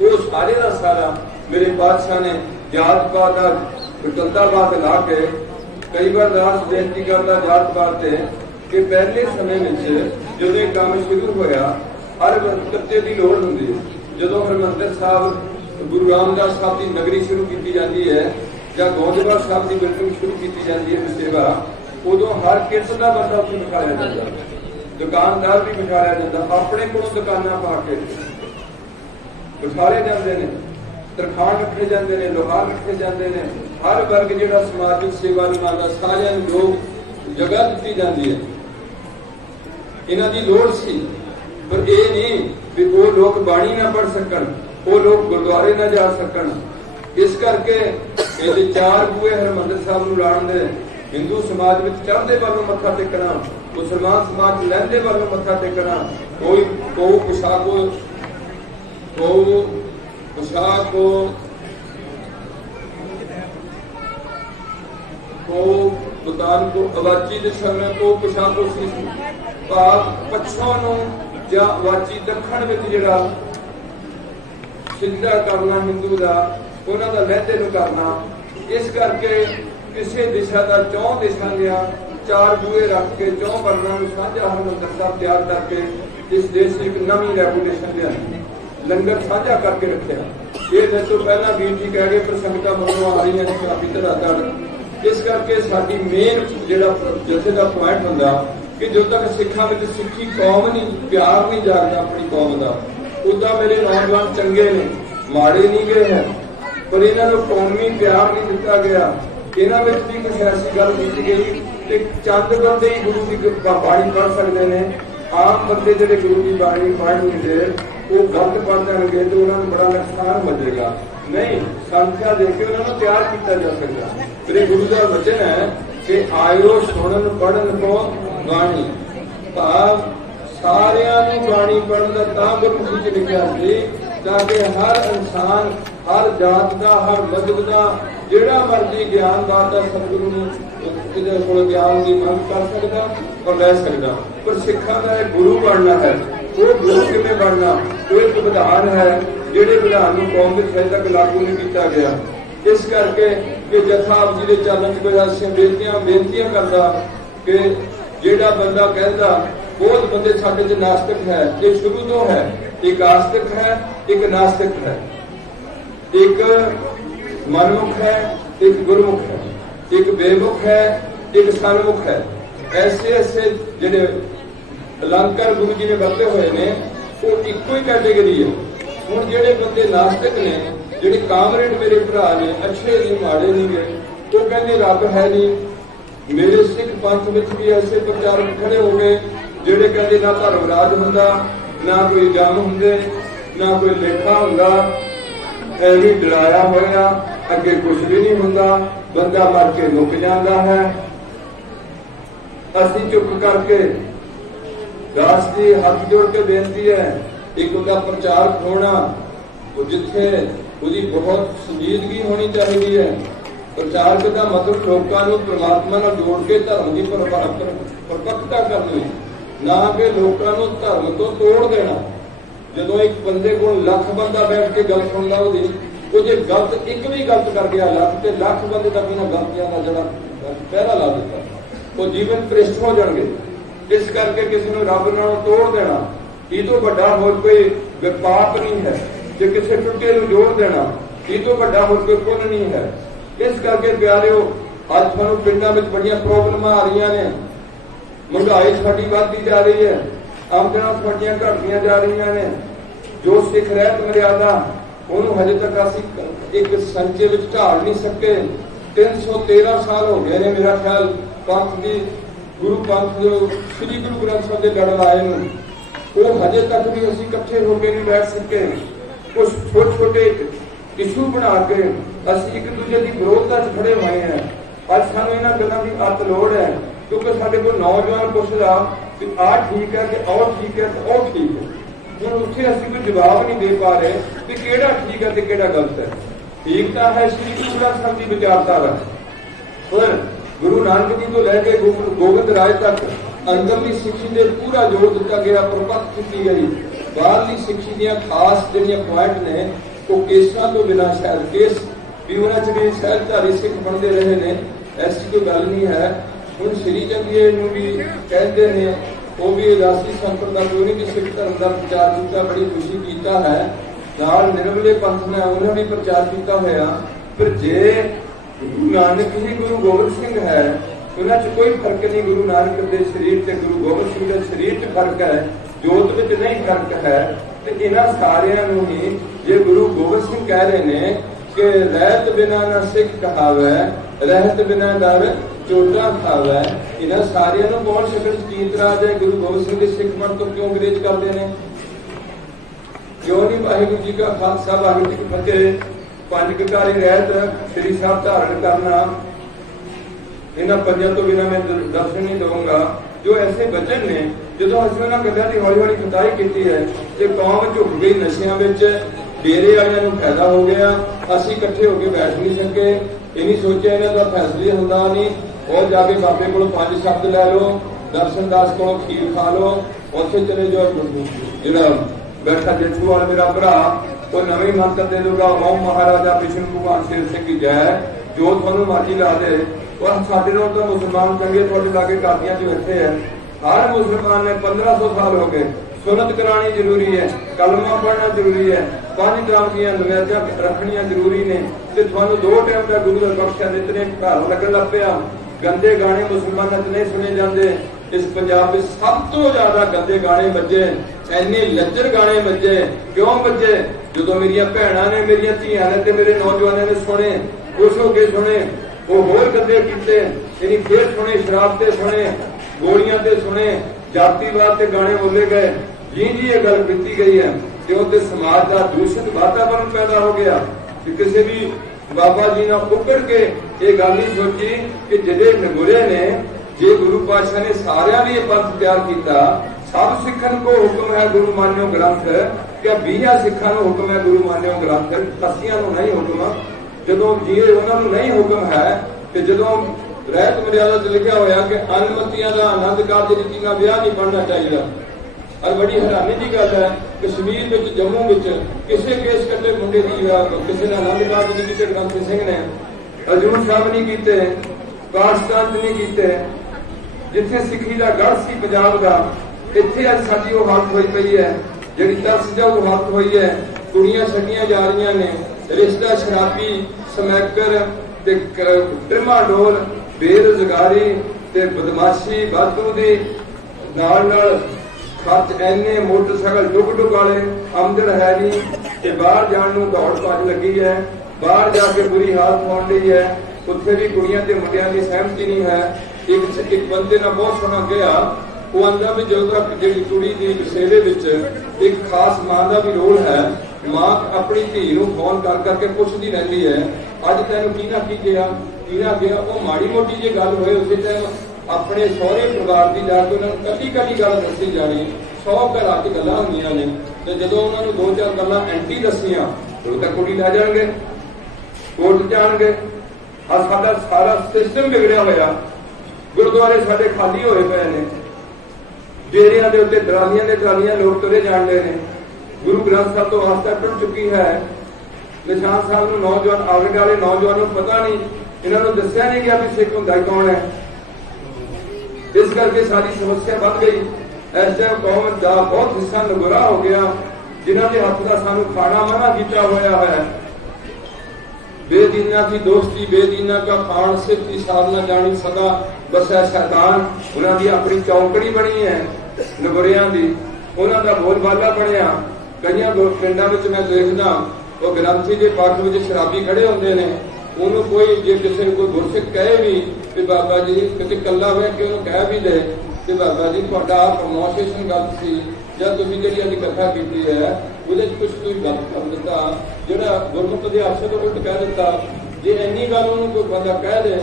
वो सारे का सारा मेरे बादशाह ने जातपात का विकलतावाद ला के कई बार दास बेनती करता जातपात कि पहले समय में जो ये काम शुरू होया हर कत्ते की लोड़ होंगी। जो हरमंदिर साहब गुरु रामदास साहब की नगरी शुरू की जाती है या गोदवाल साहब की बिल्डिंग शुरू की जाती है सेवा, उदों हर किस्म का बंदा उत्थे बिठाया जाता, दुकानदार भी बिठाया जाता, अपने को दुकाना पा के बिठाए जाते हैं, तरखान रखे जाते हैं, लोहार रखे जाते हैं। हर वर्ग जो समाजिक सेवा निभाता सारे लोग जगह दी जाती है। इन्हों की लोड़ सी पर यह नहीं भी वो लोग बाणी ना पढ़ सकन, वो लोग गुरुद्वारे ना जा सकन। इस करके ये चार बूहे हरमंदिर साहब नूं लाण दे, हिंदू समाज में चढ़ते वालों मत्था टेकना, मुसलमान समाज लहंदे वालों मत्था टेकना, कोई बुतान को अवाची दिशा में को पोशाको भाव पछों या अवाची दखण में जिहड़ा सिद्धा करना हिंदू का उन्हों का लहदे नूं करना। इस करके किसी दिशा का चौं दिशा दिया चार बूहे रख के चौं वर्णों में साझा हरमंदिर साहब तैयार करके इस देश की एक नवी रेपुटेशन लिया, लंगर साझा करके रखे। ये मैं तो पहला वीर जी कह गए प्रसंगता मगरों आ रही है काफी धड़ाधड़। इस करके साडी मेन जिहड़ा जथे का पॉइंट हुंदा कि जो तक सिखा में सिखी कौम नहीं प्यार नहीं जागदा अपनी कौम का, उदा मेरे नौजवान चंगे ने माड़े नहीं गए हैं, पर इन्हों कौमी प्यार नहीं दिता गया। इन्हों में भी कुछ ऐसी गल की गई कि चंद बंदे ही गुरु की बाणी पढ़ सकते हैं, आम बंदे जो गुरु की बाणी पढ़ नहीं दे वो गलत पढ़ जाएंगे तो उन्होंने बड़ा नुकसान बचेगा। नहीं, संख्या देके उन्होंने तैयार किया जा सकता। मेरे गुरु का वचन है कि आयो सुनन पढ़न को बाणी, भाव सारिया बाणी पढ़न का गुरमुखी च लिखा सी ताकि हर इंसान हर जात का हर मजहब का जिहड़ा मर्जी ज्ञान बाता सतगुरु को ज्ञान की मंग कर सकता और लै सकता। पर सिखा का एक गुरु बनना है, वो गुरु किवें बनना, वो एक विधान है जिहड़े विधान को कौम के सही तक लागू नहीं किया गया। इस करके कि जथा आप जी के चलन च बेनतियां करता कि जिहड़ा बंदा कहता बहुत बंदे साडे च नास्तिक है, ये शुरू तो है, एक आस्तिक है एक नास्तिक है, एक मनमुख है एक गुरमुख है, एक बेमुख है एक सन्मुख है। ऐसे ऐसे जिहड़े अलंकार गुरु जी ने बरते हुए ने वो इको ही कैटेगरी है। हुण जिहड़े बंदे नास्तिक ने, जिहड़े कामरेड मेरे भरा ने, अच्छे नहीं माड़े नहीं गए, वो कहते रब है नहीं। मेरे सिख पंथ में भी ऐसे प्रचारक खड़े हो गए जिहड़े कहते ना धर्मराज हुंदा, ना कोई जम हुंदे, ना कोई लेखा हुंदा, ऐवी डराया होया अगे कुछ भी नहीं हुंदा, बंदा मर के मुक जाता है। असीं चुप करके दास जी हाथ जोड़ के बेनती है, एक उनका प्रचारक होना जिथे उसकी बहुत संजीदगी होनी चाहिए है। प्रचारक का मतलब लोगों को परमात्मा नाल जोड़ के धर्म की परपक्ता करनी, ना कि लोगों को धर्म तो तोड़ देना। जो एक बंदे को लख बंदा बैठ के गल सुनता वो जो गलत एक भी गलत कर गया लख तो लख बंदे तक इन्होंने गलतियों का जरा पहरा ला दिता, वो जीवन भ्रिष्ट हो जाएंगे। इस करके किसी को रब नाल तोड़ देना ये तो बड़ा होर कोई पाप नहीं है, जो किसी टुटे को जोड़ देना ये तो बड़ा होर कोई पुण्य नहीं है। इस करके प्यारिओ अज थानू पिंडां विच बड़ियां प्रॉब्लम आ रही ने, महंगाई साडी वधदी जा रही है, आमदनां साडियां घटदियां जा रही ने। जो सिख रहत मर्यादा उन्होंने हजे तक असीं एक संचे विच ढाल नहीं सके। 313 साल हो गए ने मेरा ख्याल पंथ की गुरु पंथ जो श्री गुरु ग्रंथ साहिब के लड़ आए वो हजे तक भी असीं इकट्ठे होकर नहीं बैठ सके। कुछ छोटे छोटे इशू बना के असीं एक दूजे की विरोधता च खड़े हुए हैं। अज सानूं इन्हां गल्लां दी अत लोड़ है, क्योंकि साडे कोल नौजवान पुछदा कि आ ठीक है कि ओ ठीक है तो ओ ठीक है। हुण उत्थे असीं कोई जवाब नहीं दे पा रहे कि किहड़ा ठीक है ते किहड़ा गलत है। ठीक तो है श्री गुरु ग्रंथ साहिब की विचारधारा, पर गुरु नानक जी तो लैके गोबिंद राय तक अंदरली सिक्खी से पूरा जोर दिता गया, प्रपक्ष की गई। बाहरली सिक्खी दी खास जिहड़ियां पॉइंट ने वो केसां तो बिना शायद केस भी उन्हां च भी सहजधारी सिख बनते रहे ने, ऐसी कोई गल नहीं है। हुण श्री चंद्रिए नूं भी कहते हैं वो भी उदासी संप्रदाय चोरी की सिख धर्म का प्रचार किया, बड़ी खुशी किया है। नाल निर्मले पंथ ने उन्हें भी प्रचार किया होया। फिर जे गुरु नानक ही गुरु गोबिंद सिंह है, उन्हां च कोई फर्क नहीं। गुरु नानक के शरीर से गुरु गोबिंद सिंह के शरीर च फर्क है, जोत विच नहीं फर्क है। तो इन्हां सारियां नूं ही जे गुरु गोबिंद सिंह कह रहे हैं कि रहत बिना ना सिख कहावै, रहत बिना दर चोटा खावै, इन्हां सारियां नूं कौन शकल की इतराज है? गुरु गोबिंद सिंह के सिख मन तो क्यों विरोध करते हैं? क्यों नहीं? वाहिगुरू जी का खालसा वाहिगुरू जी की फतेह। पंज कटारी रहत श्री साहब धारण करना, इन्हां पंजां तो बिना मैं दर्शन नहीं दूंगा। जो ऐसे वचन ने जो असं उन्होंने गल्लां की हौली हौली खताई की है कि कौम झुक गई नशियां विच, डेरे वालियां नूं फायदा हो गया, असीं इकट्ठे होकर बैठ नहीं सके। ये नहीं सोचा इन्हां दा फैसले हुंदा नहीं, और जाके बाबे कोलों 5 शब्द लै लो, दर्शन दास कोलों खीर खा लो, उत्थे चले जाओ। जिहड़ा बैठा जेठू वाला मेरा भरा वो नवी मंत्र दे दूगा, ओम महाराजा विष्णु भगवान शेर सिंह की जय, जो थानू मर्जी ला दे। और साडे लोग तो मुसलमान चंगे तुहाडे लागे कादियां च बैठे हैं। हर मुसलमान ने 1500 साल हो गए सुनत करानी जरूरी है, कलमा पढ़ना जरूरी है, 5 ग्राम ਦੀਆਂ ਨਮਾਜ਼ਾਂ ਰੱਖਣੀਆਂ ਜ਼ਰੂਰੀ ਨੇ। ਤੇ ਤੁਹਾਨੂੰ 2 ਟਾਈਮ ਦਾ ਗੁਰੂ ਦਾ ਬਖਸ਼ਿਆ ਨਿਤਨੇ ਘਰ ਲੱਗਣ ਲੱਗ ਪਿਆ। ਗੰਦੇ ਗਾਣੇ ਮੁਸਲਮਾਨਾਂ 'ਚ ਨਹੀਂ ਸੁਣੇ ਜਾਂਦੇ। इस पंजाब में सब तो ज्यादा गंदे गाने बजे, इन्ने लज्जर गाने बजे। क्यों बजे? जो मेरिया भैणां ने, मेरिया धीआं ने ते मेरे नौजवानों ने सुने, खुश होके सुने। वो होर गंदे कीते, यानी फिर सुने, शराब ते सुने, गोलियां ते सुने, जातिवाद ते गाने बोले गए। जी जी ये गल की गई है क्यों ते समाज का दूषित वातावरण पैदा हो गया। कि किसी भी बाबा जी ने उकड़ के ये गल नहीं सोची कि जिहड़े नगुरे ने, जे गुरु पातशाह ने सारिया भी ये पंथ तैयार किया। सब सिखन को हुक्म है गुरु मान्यो ग्रंथ, क्या 20 सिखां नूं हुक्म है गुरु मान्यो ग्रंथ, 80 नूं नहीं हुक्म। जदों जी उन्होंने नहीं हुक्म है कि जदों रहत मर्यादा च लिखा होया कि अनमतियां दा आनंद कारज रीति नाल विआह नहीं पढ़ना चाहिए। और बड़ी हैरानी की गल है कश्मीर में, जम्मू में किसी केस कट्टे मुंडे की किसी ने आनंद कारज नहीं किए। ग्रंथ सिंह ने हजूर साहब नहीं किए, पाकिस्तान नहीं किए। जिथे सिखी का गढ़ सी पंजाब का, इत्थे अज साडी वो हालत होई पई है जिहड़ी तरस जाऊ हालत हुई है। कुड़ियां छड्डियां जा रही ने, रिश्ता शराबी, समैकर ते ट्रिमाडोल, बेरोजगारी ते बदमाशी वाधू दी, नाल खर्च इन्ने, मोटरसाइकिल डुग डुग वाले, आमदन है नहीं ते बाहर जाण नूं दौड़ भज लगी है। बाहर जाके बुरी हालत होण लई है। उत्थे भी कुड़ियां ते मुंडियां दी सहमति नहीं है। एक बंदे ने बहुत सुना गया, वो आंदा भी जो तक जी कुड़ी की बसेरे एक खास मां का भी रोल है। मां अपनी धी नूं फोन कर करके पूछती रहती है, अज तैनूं की ना की गया, की ना गया। वो माड़ी मोटी जी गल होए उस टाइम अपने सहुरे परिवार की जाके उन्होंने कदी कदी गल दसी जानी। 100 घर च गल्लां होंदियां ने, ते जदों उन्होंने 2-4 गल्लां एंटी दसियां तो कुड़ी लै जाणगे, कोर्ट जाणगे। आ साडा सारा सिस्टम बिगड़िया होया। गुरुद्वारे साडे खाली होए पे ने, डेरियां दे उत्ते ट्रालियां दे ट्रालियां लोग तुरे जाण लए ने। गुरु ग्रंथ साहब तो आस्था टुट चुकी है। निशान साहब नूं नौजवान आने वाले नौजवानों पता नहीं, इन्हां नूं दस्सिया नहीं गया भी सिख हुंदा कौन है। इस करके सारी समस्या बढ़ गई। इस टाइम कौम का बहुत हिस्सा नगुरा हो गया, जिन्हां दे हत्थ दा सानूं खाना मना किया होया है। बेदीना की दोस्ती, बेदीना का खान, सिर्फ की साधना जानी सदा बस है शैतान। उन्होंने अपनी चौकड़ी बनी है नगुरियां दी, उन्होंने बोलबाला बनया। कई पिंडों में मैं देखना वो ग्रंथी के पक्ष में शराबी खड़े होंगे ने, ਉਹਨੂੰ ਕੋਈ ਜੇ ਕਿਸੇ ਨੂੰ ਕੋਈ ਗੁਰਸਿੱਖ ਕਹੇ ਵੀ ਕਿ ਬਾਬਾ ਜੀ ਕਿਤੇ ਇਕੱਲਾ ਹੋਇਆ ਕਿ ਉਹਨੂੰ ਕਹਿ ਵੀ ਦੇ ਕਿ ਬਾਬਾ ਜੀ ਤੁਹਾਡਾ ਪ੍ਰਮੋਸ਼ਨ ਗਲਤ ਸੀ ਜਾਂ ਤੁਸੀਂ ਜਿਹੜੀ ਅੱਜ ਕਥਾ ਕੀਤੀ ਹੈ ਉਹਦੇ 'ਚ ਕੁਛ ਤੁਸੀਂ ਗਲਤ ਕਰ ਦਿੱਤਾ, ਜਿਹੜਾ ਗੁਰਮੁਖ ਦੇ ਅਰਸ਼ਦ ਤੋਂ ਉਲਟ ਕਹਿ ਦਿੱਤਾ। ਜੇ ਇੰਨੀ ਗੱਲ ਉਹਨੂੰ ਕੋਈ ਬੰਦਾ ਕਹਿ ਦੇ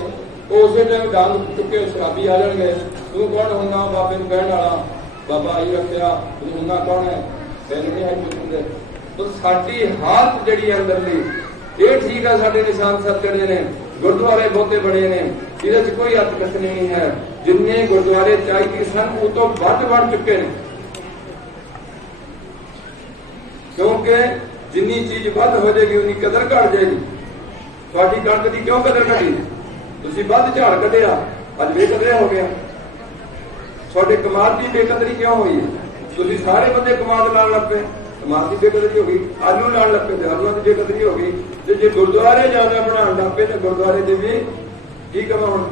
ਉਹ ਉਸੇ ਟਾਈਮ ਡਾਂਗ ਚੁੱਕੇ ਸ਼ਰਾਬੀ ਆ ਜਾਣਗੇ, ਤੂੰ ਕੌਣ ਹੁੰਦਾ ਬਾਬੇ ਨੂੰ ਕਹਿਣ ਵਾਲਾ, ਬਾਬਾ ਆਈ ਰੱਖਿਆ ਤੂੰ ਹੁੰਦਾ ਕੌਣ ਹੈ, ਮੈਨੂੰ ਨਹੀਂ ਹੈ ਕੁਝ ਹੁੰਦੇ। ਤਾਂ ਸਾਡੀ ਹਾਲਤ ਜਿਹੜੀ ਅੰਦਰਲੀ ਇਹ ਠੀਕ ਆ, ਸਾਡੇ ਨਿਸ਼ਾਨ ਸੱਤ ਜਿਹੜੇ ਨੇ ਗੁਰਦੁਆਰੇ ਬਹੁਤੇ ਬਣੇ ਨੇ, ਇਹਦੇ 'ਚ ਕੋਈ ਹੱਥ ਕੱਸਣੀ ਨਹੀਂ ਹੈ। ਜਿੰਨੇ ਗੁਰਦੁਆਰੇ ਚਾਹੀਦੇ ਸਨ ਉਹ ਤੋਂ ਵੱਧ ਬਣ ਚੁੱਕੇ ਨੇ, ਕਿਉਂਕਿ ਜਿੰਨੀ ਚੀਜ਼ ਵੱਧ ਹੋ ਜਾਏਗੀ ਉਨੀ ਕਦਰ ਘਟ ਜਾਏਗੀ। ਤੁਹਾਡੀ ਕਣਕ ਦੀ ਕਿਉਂ ਕਦਰ ਘਟੀ? ਤੁਸੀਂ ਵੱਧ ਝਾੜ ਕੱਢਿਆ, ਅੱਜ ਬੇਕਦਰਿਆ ਹੋ ਗਿਆ। ਤੁਹਾਡੇ ਕਮਾਦ ਦੀ ਬੇਕਦਰੀ ਕਿਉਂ ਹੋਈ? ਤੁਸੀਂ ਸਾਰੇ ਬੰਦੇ ਕਮਾਦ ਲਾਉਣ ਲੱਗ ਪਏ, ਕਮਾਦ ਦੀ ਬੇਕਦਰੀ ਹੋ ਗਈ। ਆਲੂ ਲਾਉਣ ਲੱਗ ਪਏ ਤੇ ਆਲੂਆਂ ਦੀ ਬੇਕਦਰੀ ਹੋ ਗਈ। ਤੇ ਜੇ ਗੁਰਦੁਆਰੇ ਜ਼ਿਆਦਾ ਬਣਾਉਣ ਲੱਗ ਪਏ ਤਾਂ ਗੁਰਦੁਆਰੇ ਦੇ ਵੀ ਕੀ ਕਰਾਂ ਹੁਣ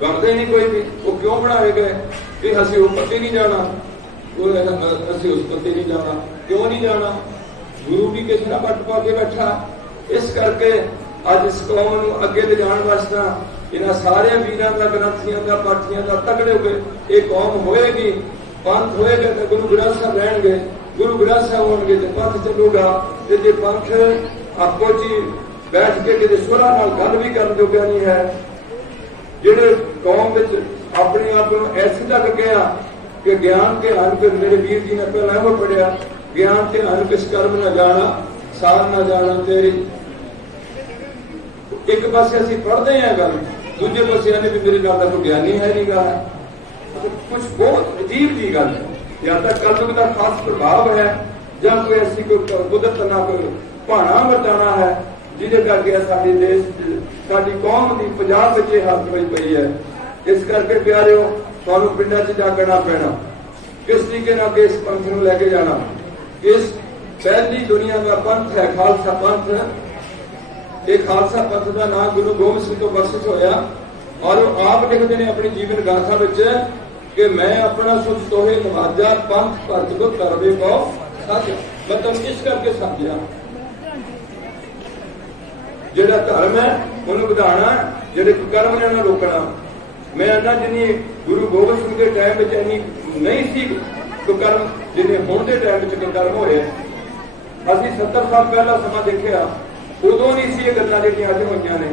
ਬਣਦੇ ਨਹੀਂ ਕੋਈ ਵੀ। ਉਹ ਕਿਉਂ ਬਣਾਏ ਗਏ ਕਿ ਅਸੀਂ ਉਹ ਪੱਤੇ ਨਹੀਂ ਜਾਣਾ, ਅਸੀਂ ਉਸ ਪੱਤੇ ਨਹੀਂ ਜਾਣਾ। ਕਿਉਂ ਨਹੀਂ ਜਾਣਾ? ਗੁਰੂ ਵੀ ਕਿਸੇ ਨਾਲ ਵੱਟ ਪਾ ਕੇ ਬੈਠਾ। ਇਸ ਕਰਕੇ ਅੱਜ ਇਸ ਕੌਮ ਨੂੰ ਅੱਗੇ ਲਿਜਾਣ ਵਾਸਤੇ ਇਹਨਾਂ ਸਾਰਿਆਂ ਵੀਰਾਂ ਦਾ, ਗ੍ਰੰਥੀਆਂ ਦਾ, ਪਾਠੀਆਂ ਦਾ ਤਕੜੇ ਹੋ ਕੇ ਇਹ ਕੌਮ ਹੋਏਗੀ, ਪੰਥ ਹੋਏਗਾ ਤੇ ਗੁਰੂ ਗ੍ਰੰਥ ਸਾਹਿਬ ਰਹਿਣਗੇ, ਗੁਰੂ ਗ੍ਰੰਥ ਸਾਹਿਬ ਹੋਣਗੇ ਤੇ ਪੰਥ ਚੱਲੂਗਾ। ਤੇ ਜੇ ਪੰਥ ਆਪੋ ਜੀ ਬੈਠ ਕੇ ਕਿਤੇ ਸੁਰਾਂ ਨਾਲ ਗੱਲ ਵੀ ਕਰਨ ਜੋਗਾ ਨਹੀਂ ਹੈ, ਜਿਹੜੇ ਕੌਮ ਵਿੱਚ ਆਪਣੇ ਆਪ ਨੂੰ ਐਸੀ ਤੱਕ ਕਿਹਾ ਕਿ ਗਿਆਨ ਕੇ ਹਰ ਕੇ ਮੇਰੇ ਵੀਰ ਜੀ ਨੇ ਪਹਿਲਾਂ ਇਹੋ ਪੜਿਆ, ਗਿਆਨ ਤੇ ਹਰ ਕਿਸ ਕਰਮ ਨਾ ਜਾਣਾ ਸਾਰ ਨਾ ਜਾਣਾ ਤੇਰੀ। ਇੱਕ ਪਾਸੇ ਅਸੀਂ ਪੜ੍ਹਦੇ ਹਾਂ ਗੱਲ, ਦੂਜੇ ਪਾਸੇ ਇਹਨੇ ਵੀ ਮੇਰੇ ਨਾਲ ਦਾ ਕੋਈ ਗਿਆਨੀ ਹੈ ਨਹੀਂ ਗਾ। ਕੁਝ ਬਹੁਤ ਅਜੀਬ ਜੀ ਗੱਲ ਹੈ। ਜਾਂ ਤਾਂ ਕਲਯੁਗ ਦਾ ਖਾਸ ਪ੍ਰਭਾਵ ਹੈ ਜਾਂ ਕੋਈ ਅਸੀਂ ਕੋਈ ਕੁਦਰਤ ਨਾਲ ਕੋਈ ਭਾਣਾ ਵਰਤਾਣਾ ਹੈ ਜਿਹਦੇ ਕਰਕੇ ਸਾਡੇ ਦੇਸ਼ ਸਾਡੀ ਕੌਮ ਦੀ ਪੰਜਾਬ ਵਿੱਚ ਇਹ ਹਾਲਤ ਹੋਈ ਪਈ ਹੈ। ਇਸ ਕਰਕੇ ਪਿਆਰਿਓ ਤੁਹਾਨੂੰ ਪਿੰਡਾਂ 'ਚ ਜਾਗਣਾ ਪੈਣਾ, ਕਿਸ ਤਰੀਕੇ ਨਾਲ ਇਸ ਪੰਥ ਨੂੰ ਲੈ ਕੇ ਜਾਣਾ। ਇਸ ਪਹਿਲੀ ਦੁਨੀਆ ਦਾ ਪੰਥ ਹੈ ਖਾਲਸਾ ਪੰਥ। ਇਹ ਖਾਲਸਾ ਪੰਥ ਦਾ ਨਾਮ ਗੁਰੂ ਗੋਬਿੰਦ ਸਿੰਘ ਤੋਂ ਬਖਸ਼ਿਸ਼ ਹੋਇਆ ਔਰ ਉਹ ਆਪ ਲਿਖਦੇ ਨੇ ਆਪਣੀ ਜੀਵਨ ਗਾਥਾ ਵਿੱਚ ਕਿ ਮੈਂ ਆਪਣਾ ਸੁਖ ਤੋਹੇ ਨਵਾਜਾ ਪੰਥ ਭਰਤ ਕੋ ਕਰਵੇ ਕੋ ਸੱਚ। ਮਤਲਬ ਇਸ ਕਰਕੇ ਸਮਝਿਆ ਜਿਹੜਾ ਧਰਮ ਹੈ ਉਹਨੂੰ ਵਧਾਉਣਾ, ਜਿਹੜੇ ਕਰਮ ਨੇ ਉਹਨੂੰ ਰੋਕਣਾ। ਮੈਂ ਇਹਨਾਂ ਜਿੰਨੀ ਗੁਰੂ ਗੋਬਿੰਦ ਸਿੰਘ ਦੇ ਟਾਈਮ ਵਿੱਚ ਇੰਨੀ ਨਹੀਂ ਸੀ ਕੁਕਰਮ ਜਿੰਨੇ ਹੁਣ ਦੇ ਟਾਈਮ ਵਿੱਚ ਕੁਕਰਮ ਹੋਏ। ਅਸੀਂ 70 ਸਾਲ ਪਹਿਲਾਂ ਸਮਾਂ ਦੇਖਿਆ, ਉਦੋਂ ਨਹੀਂ ਸੀ ਇਹ ਗੱਲਾਂ ਜਿਹੜੀਆਂ ਅੱਜ ਹੋਈਆਂ ਨੇ।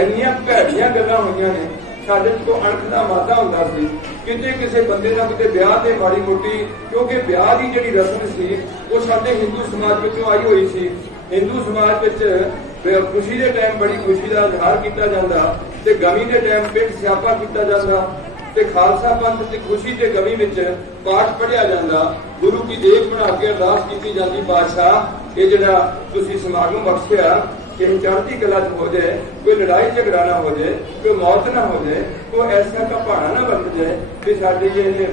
ਇੰਨੀਆਂ ਭੈੜੀਆਂ ਗੱਲਾਂ ਹੋਈਆਂ ਨੇ। ਸਾਡੇ ਤੋਂ ਅਣਖ ਦਾ ਵਾਧਾ ਹੁੰਦਾ ਸੀ, ਕਿਤੇ ਕਿਸੇ ਬੰਦੇ ਦਾ ਕਿਤੇ ਵਿਆਹ ਤੇ ਮਾੜੀ ਮੋਟੀ, ਕਿਉਂਕਿ ਵਿਆਹ ਦੀ ਜਿਹੜੀ ਰਸਮ ਸੀ ਉਹ ਸਾਡੇ ਹਿੰਦੂ ਸਮਾਜ ਵਿੱਚੋਂ ਆਈ ਹੋਈ ਸੀ। ਹਿੰਦੂ ਸਮਾਜ ਵਿੱਚ ਖੁਸ਼ੀ ਦੇ ਟਾਈਮ ਬੜੀ ਖੁਸ਼ੀ ਦਾ ਇਜ਼ਹਾਰ ਕੀਤਾ ਜਾਂਦਾ ਤੇ ਗਮੀ ਦੇ ਟਾਈਮ ਪਿੱਠ ਸਿਆਪਾ ਕੀਤਾ ਜਾਂਦਾ। ਤੇ ਖਾਲਸਾ ਪੰਥ ਦੀ ਖੁਸ਼ੀ ਤੇ ਗਮੀ ਵਿੱਚ ਪਾਠ ਪੜ੍ਹਿਆ ਜਾਂਦਾ, ਗੁਰੂ ਕੀ ਦੇਖ ਬਣਾ ਕੇ ਅਰਦਾਸ ਕੀਤੀ ਜਾਂਦੀ, ਪਾਤਸ਼ਾਹ ਇਹ ਜਿਹੜਾ ਤੁਸੀਂ ਸਮਾਗਮ ਬਖਸ਼ਿਆ ਕਿ ਚੜ੍ਹਦੀ ਕਲਾ 'ਚ ਹੋ ਜਾਏ, ਕੋਈ ਲੜਾਈ ਝਗੜਾ ਨਾ ਹੋ ਜਾਏ, ਕੋਈ ਮੌਤ ਨਾ ਹੋ ਜਾਏ, ਕੋਈ ਐਸਾ ਦਾ ਭਾਣਾ ਨਾ ਵਰਤ ਜਾਏ ਕਿ ਸਾਡੇ ਜੇ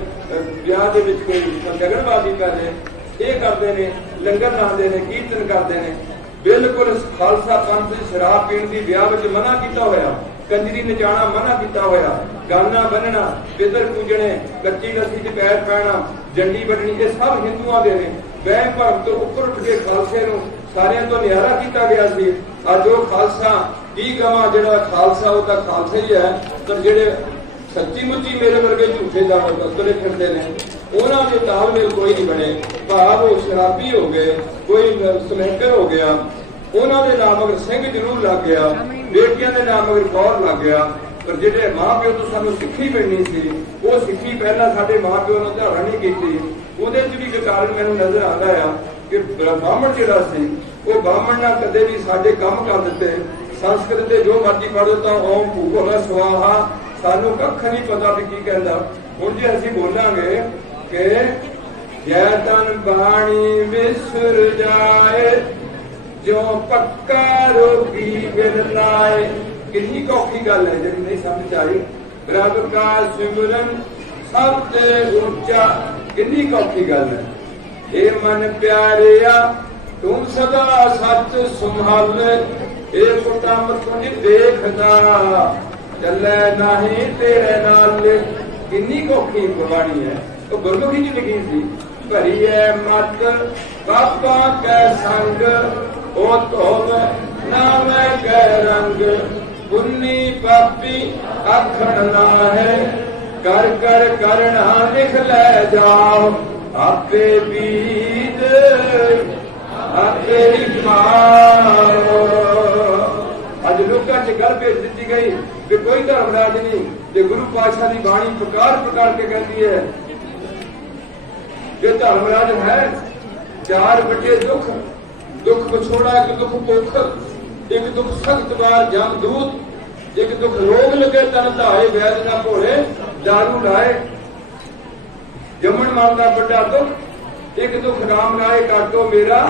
ਵਿਆਹ ਦੇ ਵਿੱਚ ਕੋਈ ਝਗੜਬਾਜ਼ੀ ਕਰ ਜਾਏ। ਇਹ ਕਰਦੇ ਨੇ, ਲੰਗਰ ਲਾਉਂਦੇ ਨੇ, ਕੀਰਤਨ ਕਰਦੇ ਨੇ। ਬਿਲਕੁਲ ਖਾਲਸਾ ਪੰਥ ਸ਼ਰਾਬ ਪੀਣ ਦੀ ਵਿਆਹ ਵਿੱਚ ਮਨਾ ਕੀਤਾ ਹੋਇਆ, ਕੰਜਰੀ ਨਚਾਣਾ ਮਨਾ ਕੀਤਾ ਹੋਇਆ, ਗਾਨਾ ਬੰਨਣਾ, ਪਿੱਤਰ ਪੂਜਣੇ, ਕੱਚੀ ਲੱਸੀ 'ਚ ਪੈਰ ਪੈਣਾ, ਜੰਡੀ ਵੱਢਣੀ, ਇਹ ਸਭ ਹਿੰਦੂਆਂ ਦੇ ਨੇ। ਵਹਿਮ ਭਰਮ ਤੋਂ ਉੱਪਰ ਉੱਠ ਕੇ ਖਾਲਸੇ ਨੂੰ ਸਾਰਿਆਂ ਤੋਂ ਨਿਆਰਾ ਕੀਤਾ ਗਿਆ ਸੀ। ਅੱਜ ਉਹ ਖਾਲਸਾ ਕੀ ਕਵਾਂ, ਜਿਹੜਾ ਖਾਲਸਾ ਉਹ ਤਾਂ ਖਾਲਸਾ ਹੀ ਹੈ, ਪਰ ਜਿਹੜੇ ਸੱਚੀ ਮੁੱਚੀ ਮੇਰੇ ਵਰਗੇ ਝੂਠੇ ਤੁਰੇ ਫਿਰਦੇ ਨੇ ਉਹਨਾਂ ਦੇ ਤਾਲਮੇਲ ਕੋਈ ਨਹੀਂ ਬਣੇ। ਭਾਵ ਉਹ ਸ਼ਰਾਬੀ ਹੋ ਗਏ, ਕੋਈ ਸਮੈਕਰ ਹੋ ਗਿਆ, ਉਹਨਾਂ ਦੇ ਨਾਮ ਅਗਰ ਸਿੰਘ ਜ਼ਰੂਰ ਲੱਗ ਗਿਆ, ਬੇਟੀਆਂ ਦੇ ਨਾਮ ਅਗਰ ਕੌਰ ਲੱਗ ਗਿਆ, ਪਰ ਜਿਹੜੇ ਮਾਂ ਪਿਓ ਤੋਂ ਸਾਨੂੰ ਸਿੱਖੀ ਮਿਲਣੀ ਸੀ ਉਹ ਸਿੱਖੀ ਪਹਿਲਾਂ ਸਾਡੇ ਮਾਂ ਪਿਓ ਨੇ ਧਾਰਨ ਨਹੀਂ ਕੀਤੀ। ਉਹਦੇ 'ਚ ਵੀ ਇੱਕ ਕਾਰਨ ਮੈਨੂੰ ਨਜ਼ਰ ਆਉਂਦਾ ਆ ਕਿ ਬ੍ਰਾਹਮਣ ਜਿਹੜਾ ਸੀ ਉਹ ਬ੍ਰਾਹਮਣ ਨਾਲ ਕਦੇ ਵੀ ਸਾਡੇ ਕੰਮ ਕਰ ਦਿੱਤੇ। ਸੰਸਕ੍ਰਿਤ ਦੇ ਜੋ ਮਰਜ਼ੀ ਪੜ੍ਹੋ ਤਾਂ ਓਮ ਭੂਗੋਲ ਸਵਾਹਾ, ਸਾਨੂੰ ਕੱਖ ਨਹੀਂ ਪਤਾ ਵੀ ਕੀ ਕਹਿੰਦਾ। ਹੁਣ ਜੇ ਅਸੀਂ ਬੋਲਾਂਗੇ ਕਿ ਜੈ ਤਨ ਬਾਣੀ ਵਿਸਰ ਜਾਏ ਜੋ ਪੱਕਾ ਰੋਗੀ ਬਿਨ ਲਾਏ, ਕਿੰਨੀ ਔਖੀ ਗੱਲ ਹੈ ਜਿਹੜੀ ਨਹੀਂ ਸਮਝ ਆਈ। ਰੱਬ ਕਾ ਸਿਮਰਨ ਸਭ ਤੇ ਉੱਚਾ, ਕਿੰਨੀ ਔਖੀ ਗੱਲ ਹੈ। ਇਹ ਮਨ ਪਿਆਰਿਆ ਤੂੰ ਸਦਾ ਸੱਚ ਸੰਭਾਲੇ, ਇਹ ਕੁਟੰਬ ਤੁਝ ਦੇਖਦਾ ਚੱਲੇ ਨਹੀਂ ਤੇਰੇ ਨਾਲ, ਕਿੰਨੀ ਔਖੀ ਬਾਣੀ ਹੈ। ਉਹ ਗੁਰਮੁਖੀ 'ਚ ਲਿਖੀ ਸੀ, ਭਰੀ ਹੈ ਮਤ ਬਾਬਾ ਕੈ ਸੰਗ ਉਹ ਧੋਵ नाम कै रंग पुन्नी पापी आखण ना है कर कर करना लिख ले जाओ आपे बीज आपे मारो। अज लोगों च गल भेज दी गई कि कोई धर्मराज नहीं जे गुरु पातशाह की बाणी प्रकार प्रकार के कहती है कि धर्मराज है चार बड़े दुख, दुख विछोड़ा, एक दुख भुख, एक दुख सख्त बार जमदूत, एक दुख रोग लगे तन धाए वैद ना भोले दारू लाए। जमन मान का बड़ा दुख, एक दुख राम राय काटो मेरा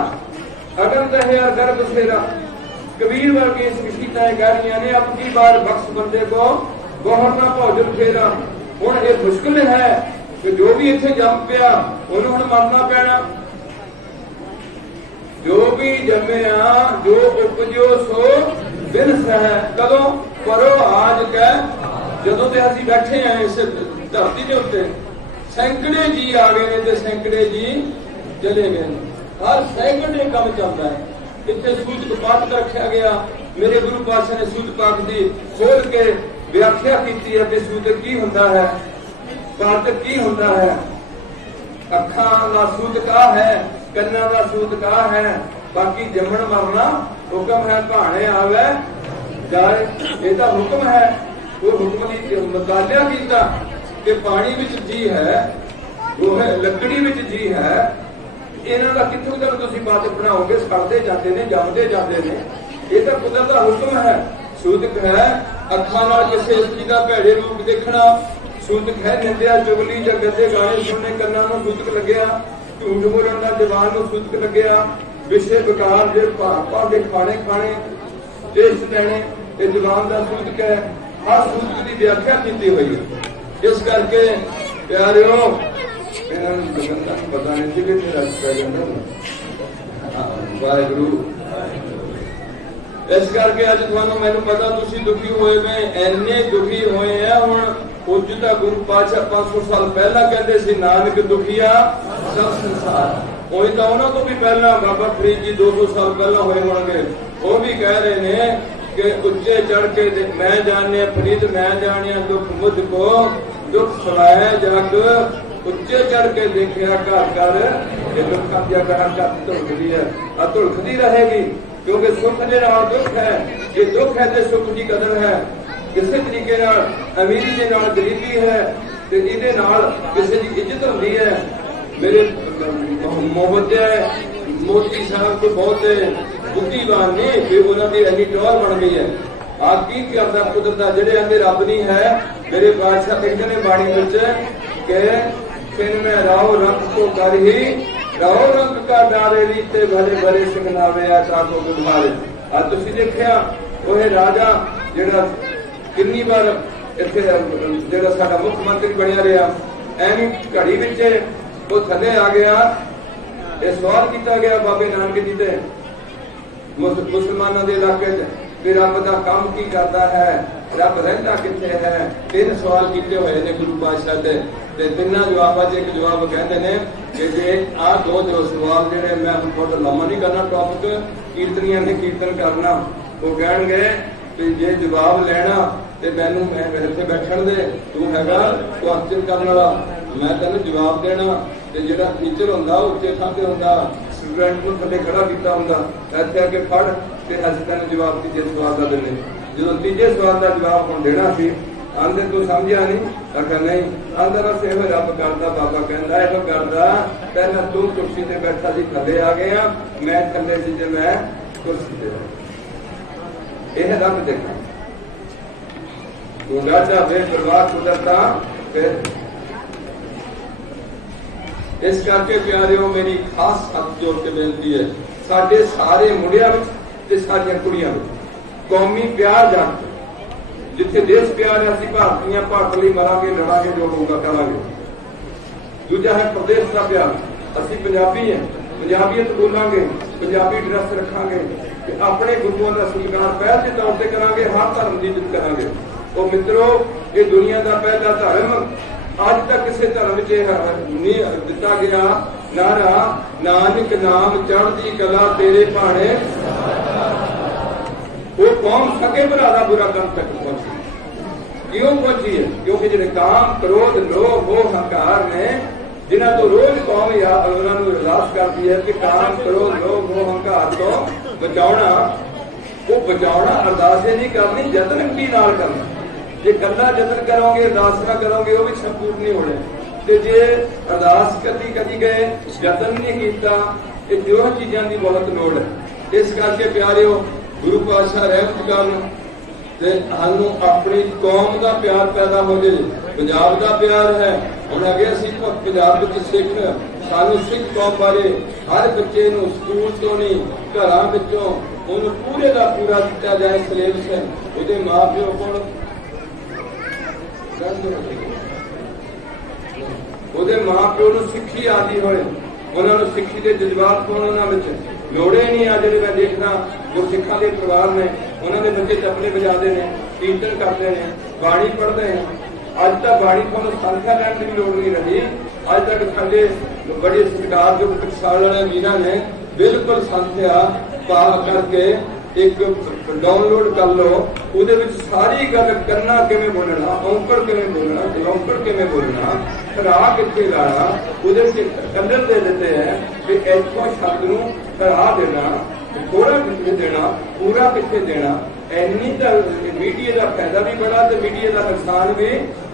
अगन तहे गर्भ सेरा। कबीर वर्गी इस गीताएं गारियां ने अब की बार बख्श बंदे को गौहरना भोजन फेरा। हुण ये मुश्किल है कि जो भी इत्थे जम पिया उन्होंने हुण मरना पैना। जो भी जमया जो उपजो सो बिन सह कदों परो आज कै जदों ते असीं बैठे हैं इस धरती के उत्ते सैकड़े जी आ गए ने ते सैकड़े जी चले गए। हर सैकड़े काम चलता है। इतने सूचक पाठ रखा गया। मेरे गुरु पातशाह ने सूचक पाठ की खोल के व्याख्या की कि सूचक की होता है, पाठक की होता है। अखा का सूचक है, कन्ना का सूचक है, बाकी जमन मरना हुक्म है भाणे आवे जाए। यह हुक्म है। वो हुक्म की मुतालिया किया कि पानी विच जी है, वो है लकड़ी विच जी है। इन्हों का कितों तक तुम बात बनाओगे, सड़ते जाते हैं, जमते जाते हैं। ये तो कुदरत का हुक्म है। सूतक है अखा नाल किसी स्त्री का भैड़े रूप देखना, सूतक है निंदिया चुगली या गंदे गाने सुनने कन्ना नूं सूतक लग्या, झूठ बोलण दा जवान नूं सूतक लग्या, विषे विकार दे भाव के खाने खाने टेस्ट लेने ये जवान का सूतक है। हर सूतक की व्याख्या की हुई है। इस करके प्यारिओ पता नहीं वाहगुरु। इस करके अज तुहानू मैनू पता तुसी दुखी होए में इन्ने दुखी होए हैं। हुण उज तां गुरु पातशाह 500 साल पहला कहते सी नानक दुखिया सब संसार। कोई तो उन्होंने तो भी पहला बाबा फरीद जी 200 साल पहला होए होंगे, वो भी कह रहे हैं कि उच्चे चढ़ के मैं जाने फरीद मैं जाने दुख मुझको दुख सुनाए जग उच्चे चढ़ के देखिया घर घर ये दुखा की जगह धुलकदी है और धुलकदी रहेगी। क्योंकि सुख के नाल दुख है, ये दुख है तो सुख की कदर है। किसी तरीके नाल अमीरी के नाल गरीबी है तो इहदे नाल किसी की इज्जत होती है। मेरे मोहब्बत मोती साहब को बहुत बुद्धिमान ने फिर उन्होंने इन्नी टोर बन गई है। आप की करता कुदरत जेडे आंदे रब नहीं है। मेरे बादशाह कहते ने बाणी विच के फिर मैं राव रंग को कर ही राव रंग का डारे रीते भरे भरे सिखनावे ऐसा को गुमारे। आज तुसी देखिया वो राजा जेड़ा किन्नी बार इत्थे जेड़ा साडा मुख मंत्री बनया रहा एवं घड़ी विच वो थले आ गया। ये सवाल किया गया बाबे नानक जी से मुसलमानों के इलाके भी रब का काम की करता है, रब रहिंदा किथे है। 3 सवाल किए हुए ने गुरु पातशाह से ते तिना जवाबां च एक जवाब कहते हैं कि जे आ दो सवाल जेडे मैं बहुत लम्मा नहीं करना टॉपिक कीर्तनियां ने कीर्तन करना वो कहणगे कि जे जवाब लेना ते मैनू मैं इत्थे बैठण दे तू हैगा क्वेश्चन करने वाला मैं तेन जवाब देना ते जेड़ा टीचर हुंदा उच्चे थां ते हुंदा स्टूडेंट नूं थल्ले खड़ा कीता हुंदा इत्थे आके पढ़ ते असीं तेन जवाब तीजे सवाल दा देने। जो तीजे सवाल का जवाब हम देना सी आंदे तू समझिया नहीं आखा नहीं आंदा बस यह रब करदा बाबा कहंदा यह करदा पहला तू कुर्सी ते बैठा सी थल्ले आ गया मैं थल्ले सी जे मैं कुर्सी ते यह रब देखा तू राजा बेपरवाह कुदरता फिर इस करके प्यारिओ मेरी खास हथ जोड़ के बेनती है साडे सारे मुंडियां विच ते साडीआं कुड़ियां विच कौमी प्यार जाग जिथे देश प्यार है असीं भारतीय भारत लई मरांगे लड़ांगे जो होगा करांगे। दूजा है प्रदेश का प्यार असीं पंजाबी हैं पंजाबीयत बोलांगे पंजाबी ड्रेस रखांगे अपने गुरुओं का सत्कार पहल के तौर पर करांगे हर धर्म की इज्जत करांगे। तो मित्रों ये दुनिया का पहला धर्म अज तक किसी धर्म नहीं दिता गया नारा नानक नाम चढ़दी कला तेरे भाणे वो कौम सके भरा का बुरा काम तक पहुंची। क्यों पहुंची है? क्योंकि जो काम क्रोध लोभ मोह हंकार ने जिन्हों तो रोज कौम उन्होंने अरदास करती है कि काम क्रोध लोभ मोह हंकार तो बचाना, वो बचाना अरदास नहीं करनी, जतन की नाल करना। जे कला जतन करोगे अरदास ना करोगे वो भी संपूर्ण नहीं होने। तो जे अरदास कदी कदी गए जतन नहीं किया, ये दो चीजों की बहुत लोड़ है। इस करके प्यारिओ गुरु पातशाह रहमत करन ते सानू अपनी कौम का प्यार पैदा हो जाए। पंजाब का प्यार है हुण अगे असीं पंजाब विच सिख सानू सिख कौम बारे हर बच्चे नूं स्कूल तो नहीं घरां विचों उन्हें पूरे का पूरा दिता जाए सिलेबस है। उहदे माँ प्यो कोल उहदे माँ प्यो नूं सिक्खी आदि होए, उन्होंने सिक्खी के जज्बात होण उन्हां विच लोड़े नहीं आ। जिहड़े मैं देखना जो सिखा के परिवार ने उन्होंने बच्चे तबले बजाते हैं, कीर्तन करते हैं, बाणी पढ़ते हैं। अज तक बाणी को संख्या लैन की लोड़ नहीं रही। अज तक साडे बड़े सरकार जो टकसाल वाले वीर ने बिल्कुल संख्या पा करके एक डाउनलोड कर लो, उहदे विच सारी गल करना किवें बोलना, औंकड़ किवें बोलना, जलौंकड़ किवें बोलना, खरा कित्थे लाना, उहदे विच कंडल दे देते हैं कि इथों शब्द नूं खरा देना, थोड़ा कित्थे देना, पूरा कित्थे देना। इन्नी तो मीडिया का फायदा भी बड़ा तो मीडिया का नुकसान भी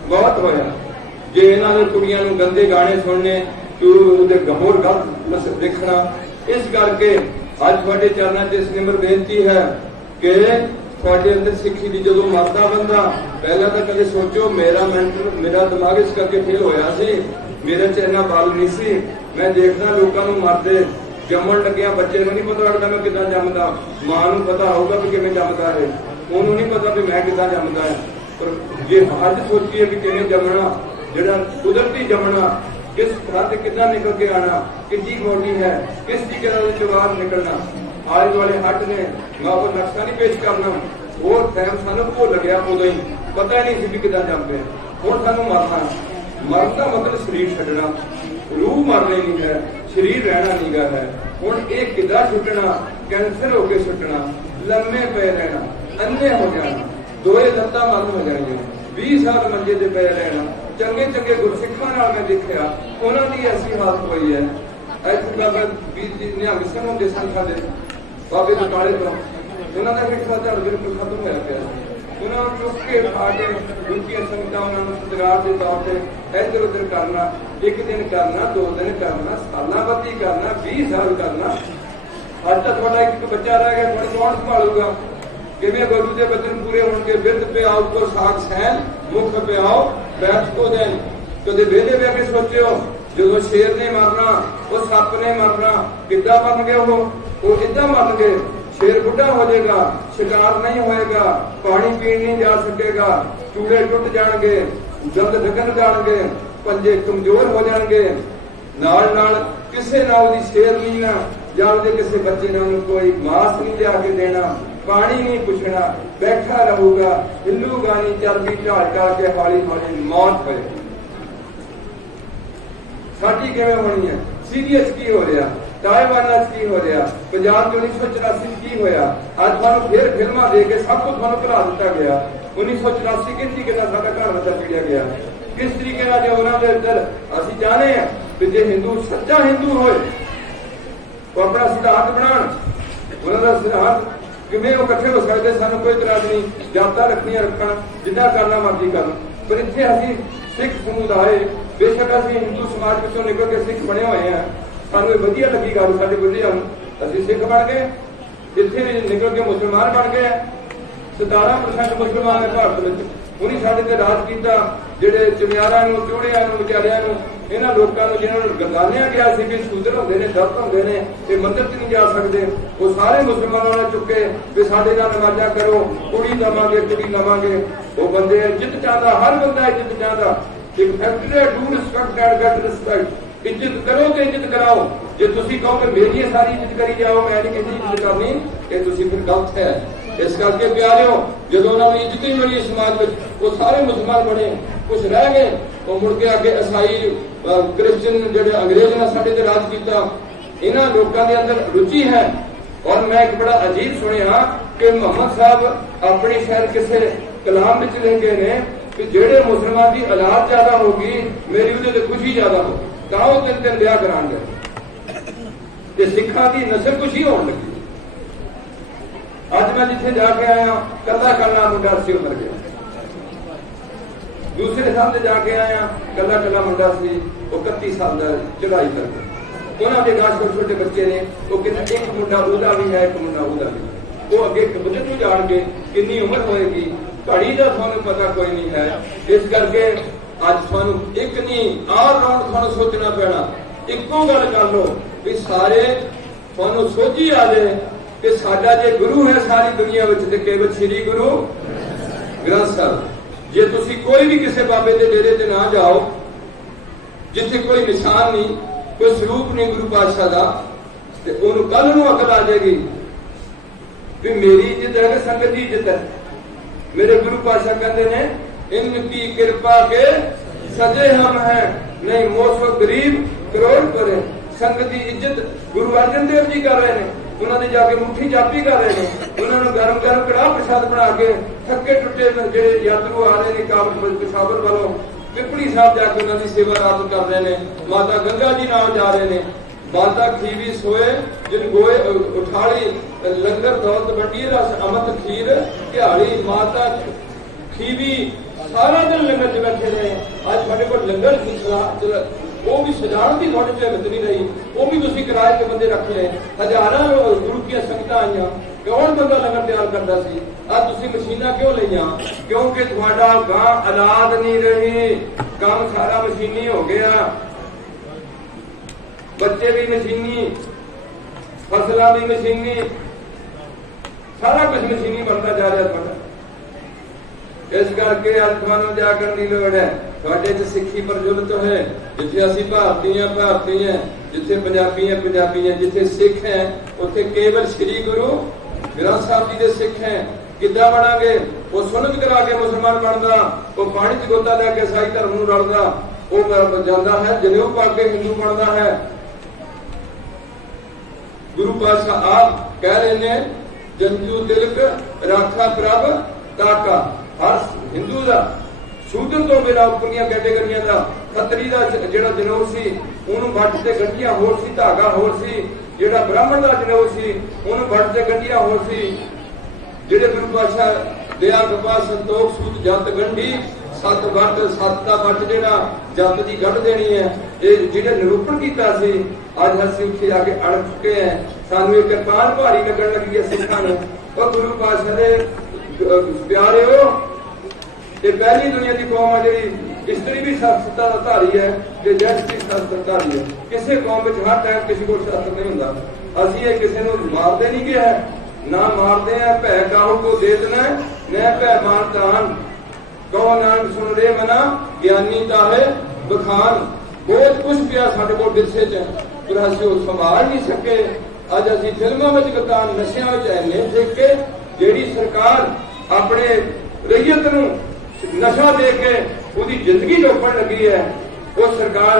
बहुत होया। जे इन्हां ने कुड़ियां नूं गंदे गाने सुनने तो उहदे होर गलत देखना। इस करके अज थोड़े चरणों से निम्र बेनती है कि थोड़े अंदर सिक्खी की जो मरता बंदा पहला तो कभी सोचो मेरा मेंटल मेरा दिमाग इस करके फेल होया सी, मेरे च इन्ना बल नहीं सी। मैं देखना लोगों को मरते जमन लग्या बच्चे को नहीं पता लगता मैं कितना जमदा, मां को पता होगा भी किमें जमदा है, उन्होंने नहीं पता भी मैं कितना जमदा है। पर जे अज सोचिए भी किमें जमना, जिहड़ा कुदरती जमना किस तरह से कितना निकल के आना, कितनी बॉडी है, किस तरीके से बाहर निकलना। आज वाले हट ने मैं वो नक्शा नहीं पेश करना, और टाइम सानू भुल गया, उदों ही पता ही नहीं सी कितना जमते। हुण सानू मरना, मरना मतलब शरीर छड्डना, रूह मरनी नहीं है, शरीर रहना नहीं गा है। हुण ये किदा छुटना, कैंसर होके छुटना, लम्मे पे रहना, अन्ने हो जाना, दोए लत्तां बंद हो जाएंगे, 20 साल मंजे ते पे रहना। चंगे चंगे गुरसिखां नाल मैं देखिया उन्हां दी ऐसी हालत हुई है। ऐसी बाबा बीर जी निहंग सिंह हुंदे सन साडे बाबे बटाले तो उन्हां दा सिक्खा धड़ बिल्कुल खत्म होया पिया। उन्हां नूं चुक के उठा के दुनिया संगतां उन्हां नूं सत्कार दे तौर ते इधर उधर करना, एक दिन करना, 2 दिन करना, सालां बत्ती करना, 20 साल करना। अज तक थोड़ा एक बच्चा रह गया, थोड़ा कौन संभालूगा? किवें गुरु के बचन पूरे होंगे? बिरध पे आओ को साग सैन, मुख पे आओ बैठ को देन। कदे वेले बह के सोचियो जो शेर ने मरना, वो सप ने मरना, किद्दां मर गए वो इद्दां मर गए। शेर बुढ़ा हो जाएगा, शिकार नहीं होएगा, पानी पीन नहीं जा सकेगा, चूड़े टुट जाएंगे, दंद ढकन जाएंगे, पंजे कमजोर हो जाएंगे। नाल नाल किसे नाल दी शेर नहीं ना या उहदे किसे बच्चे ने उन्हें कोई मांस नहीं लिया के देना, पानी नहीं पुछना, बैठा रहूगा, हिलूगा नहीं, चलती ढाल ढाल के हौली हौली मौत होए। साडी किवें होनी है? सीरियस की हो रहा, ताइवान की हो रहा, पंजाब 1984 की होया। अज तुहानूं फिर फिल्मां दे के सब कुछ तुहानूं भुला दिता गया। 1984 किस तरीके नाल साडा घर बच्चा चिड़िया गया, किस तरीके नाल जो उन्हां दे अंदर असीं चाहते हैं कि जे हिंदू सच्चा हिंदू होए तो अपना सिद्धांत बनाण, उन्हां दा सिद्धांत किवें वो इकट्ठे हो सकते, सानूं कोई इतराज नहीं, जातां रखनियां रखण, जिन्ना करना मर्जी करन। पर इत्थे असीं सिख समुदाय बेशक असीं हिंदू समाज विचों निकल के सिख बने हुए हैं, सानूं वधिया लगी गल साडे बुढ़ियां नूं, असीं सिख बन गए, इत्थे निकल के मुसलमान बन गए। 17% मुसलमान ने भारत विच, उन्हीं साडे ते राज कीता। जिहड़े चमियारां नूं, चूड़ियां नूं, विचारियां नूं, इन्हां लोकां नूं जिन्हां नूं गरदानिया गया सी कि शूदर हुंदे ने, दर्द हुंदे ने, ते मंदिर च नहीं जा सकदे, वो सारे मुसलमानां ने चुके भी साडे नाल नमाज़ां करो, कुड़ी लवांगे, कुड़ी लवांगे। वो बंदे इज्जत चाहता, हर बंदा इज्जत चाहता। एक फैक्ट्री है, do respect and get respect. इज्जत करो तो इज्जत कराओ। जे तुसीं कहो कि मेरी सारी इज्जत करी जाओ, मैं नहीं किसी इज्जत करनी, ये तुसीं फिर गलत है। इस करके प्यारिओ जो उन्होंने इज्जत ही मिली समाज में, वो सारे मुसलमान बने, कुछ रह गए, वो मुड़ के आगे ईसाई क्रिश्चियन जो अंग्रेज ने साडे ते राज किया, इन्हां लोकां दे अंदर रुचि है। और मैं एक बड़ा अजीब सुनिया कि मुहम्मद साहब अपनी शायद किसी कलाम में लिख गए ने कि जेड़े मुसलमान की औलाद ज्यादा होगी मेरी उहदे ते खुशी ज्यादा हो तां वो 3-3 ब्याह करांगे ते सिखां दी नस्ल खुशी होने लगी। अज मैं जिथे जाके आया कला मुंडा सी उमर गया, दूसरे साल जाके आया कला मुंडा सी 31 साल का चढ़ाई कर गया। उन्होंने गाछ छोटे छोटे बच्चे ने वो कहते एक मुंडा उहदा भी है एक मुंडा उहदा भी, वो अगे बुजुर्ग नूं जान के कितनी उम्र होएगी घड़ी का थानू पता कोई नहीं है। इस करके अज थानू एक नहीं आल राउंड थानू सोचना पैना, इको गल कर लो भी सारे थानू सोची आ जाए कि साडा जे गुरु है सारी दुनिया विच ते केवल श्री गुरु ग्रंथ साहिब। जे तुसी कोई भी किसी बाबे के डेरे ते ना जाओ जिथे कोई निशान नहीं कोई स्वरूप नहीं गुरु पातशाह का, ते उन्होंने कल नूं अकल आ जाएगी भी मेरी इज्जत है संगत की इज्जत है। मेरे गुरु पातशाह कहते हैं इनकी कृपा के सजे हम हैं नहीं मोसो गरीब करोड़ परे। संगत की इज्जत गुरु अर्जन देव जी कर रहे हैं, उन्होंने जाके मुट्ठी जापी कर रहे हैं, उन्होंने गरम गरम कड़ाह प्रसाद बना के थके टुटे जो यात्रु आ रहे हैं काबल पिशावर वालों पिपली साहब जाके उन्होंने सेवा रात कर रहे हैं। माता गंगा जी नाल जा रहे हैं, माता खीवी सोए जिन गोए उठाली लंगर दौलत बंडी रस अमत खीर ध्याड़ी। माता खीवी सारा दिन लंगर च बैठे रहे। आज थोड़े को लंगर वो भी सजाण की थोड़े च हिम्मत नहीं रही, वो भी तुसी किराए के बंदे रख ले। हजारां गुरु की संगतां आईयां, कौन बंदा लंगर तैयार करता सी? आज तुसी मशीनां क्यों लईयां? क्योंकि तुहाडा गां औलाद नहीं रही, काम सारा मशीनी हो गया। बच्चे भी मशीनी, फसलां भी मशीनी, सारा कुछ मशीनी बनता जा रहा है। इस करके अज तुहानू जागण की लोड़ है। तुहाडे च सिक्खी प्रज्वलित है, जिथे असीं भारती हैं, जिथे पंजाबी हैं, जिथे सिख हैं उत्थे केवल श्री गुरु ग्रंथ साहिब जी दे सिख हैं। किद्दां बनांगे? वो सुन्नत करा के मुसलमान बनदा, वो पानी च गोता लैके ईसाई धर्म नूं रलदा, वो जांदा है जनेऊ पा के हिंदू बनदा है। गुरु पातशाह आप कह रहे ने जंजू तिलक राखा प्रभ ताका। हर हिंदू का शूद्र तो बिना उपरियां कैटेगरियां का खतरी का जिहड़ा जनेऊ सी उहनूं वट ते गंढियां होर सी, धागा होर सी। जिहड़ा ब्राह्मण का जनेऊ सी उहनूं वट ते गंढियां होर सी। जिहड़े गुरु पातशाह दया कृपा संतोख सूत जत गंढी सत वट सत का वट जिहड़ा जत दी गढ़ देनी है, ये जिहड़े निरूपण कीता सी अज असीं उत्थे जाके अड़ चुके हैं। सानूं एक किरपान भारी लगन लगी है सिखां नूं। और गुरु पातशाह दे प्यारे हो, ये पहली दुनिया की कौम है जी स्त्री भी शस्त्र धारी है, जेंट्स भी शस्त्र धारी है। किसी कौम में हर टाइम किसी को शस्त्र नहीं होंदा। असीं ये किसी को मारते नहीं गया है, ना मारते हैं। भै काहू को दे देना न भै मार दान, कहो नानक सुन रे मना ज्ञानी ताहे बखान। बहुत कुछ पिया साडे कोल विरसे च, पर असीं वो संभाल नहीं सके। अज असीं फिल्मां विच गतान नशियां विच इन्ने देख के जेड़ी सरकार अपने रईयत नूं नशा दे के उसकी जिंदगी डोबण लगी है, वो सरकार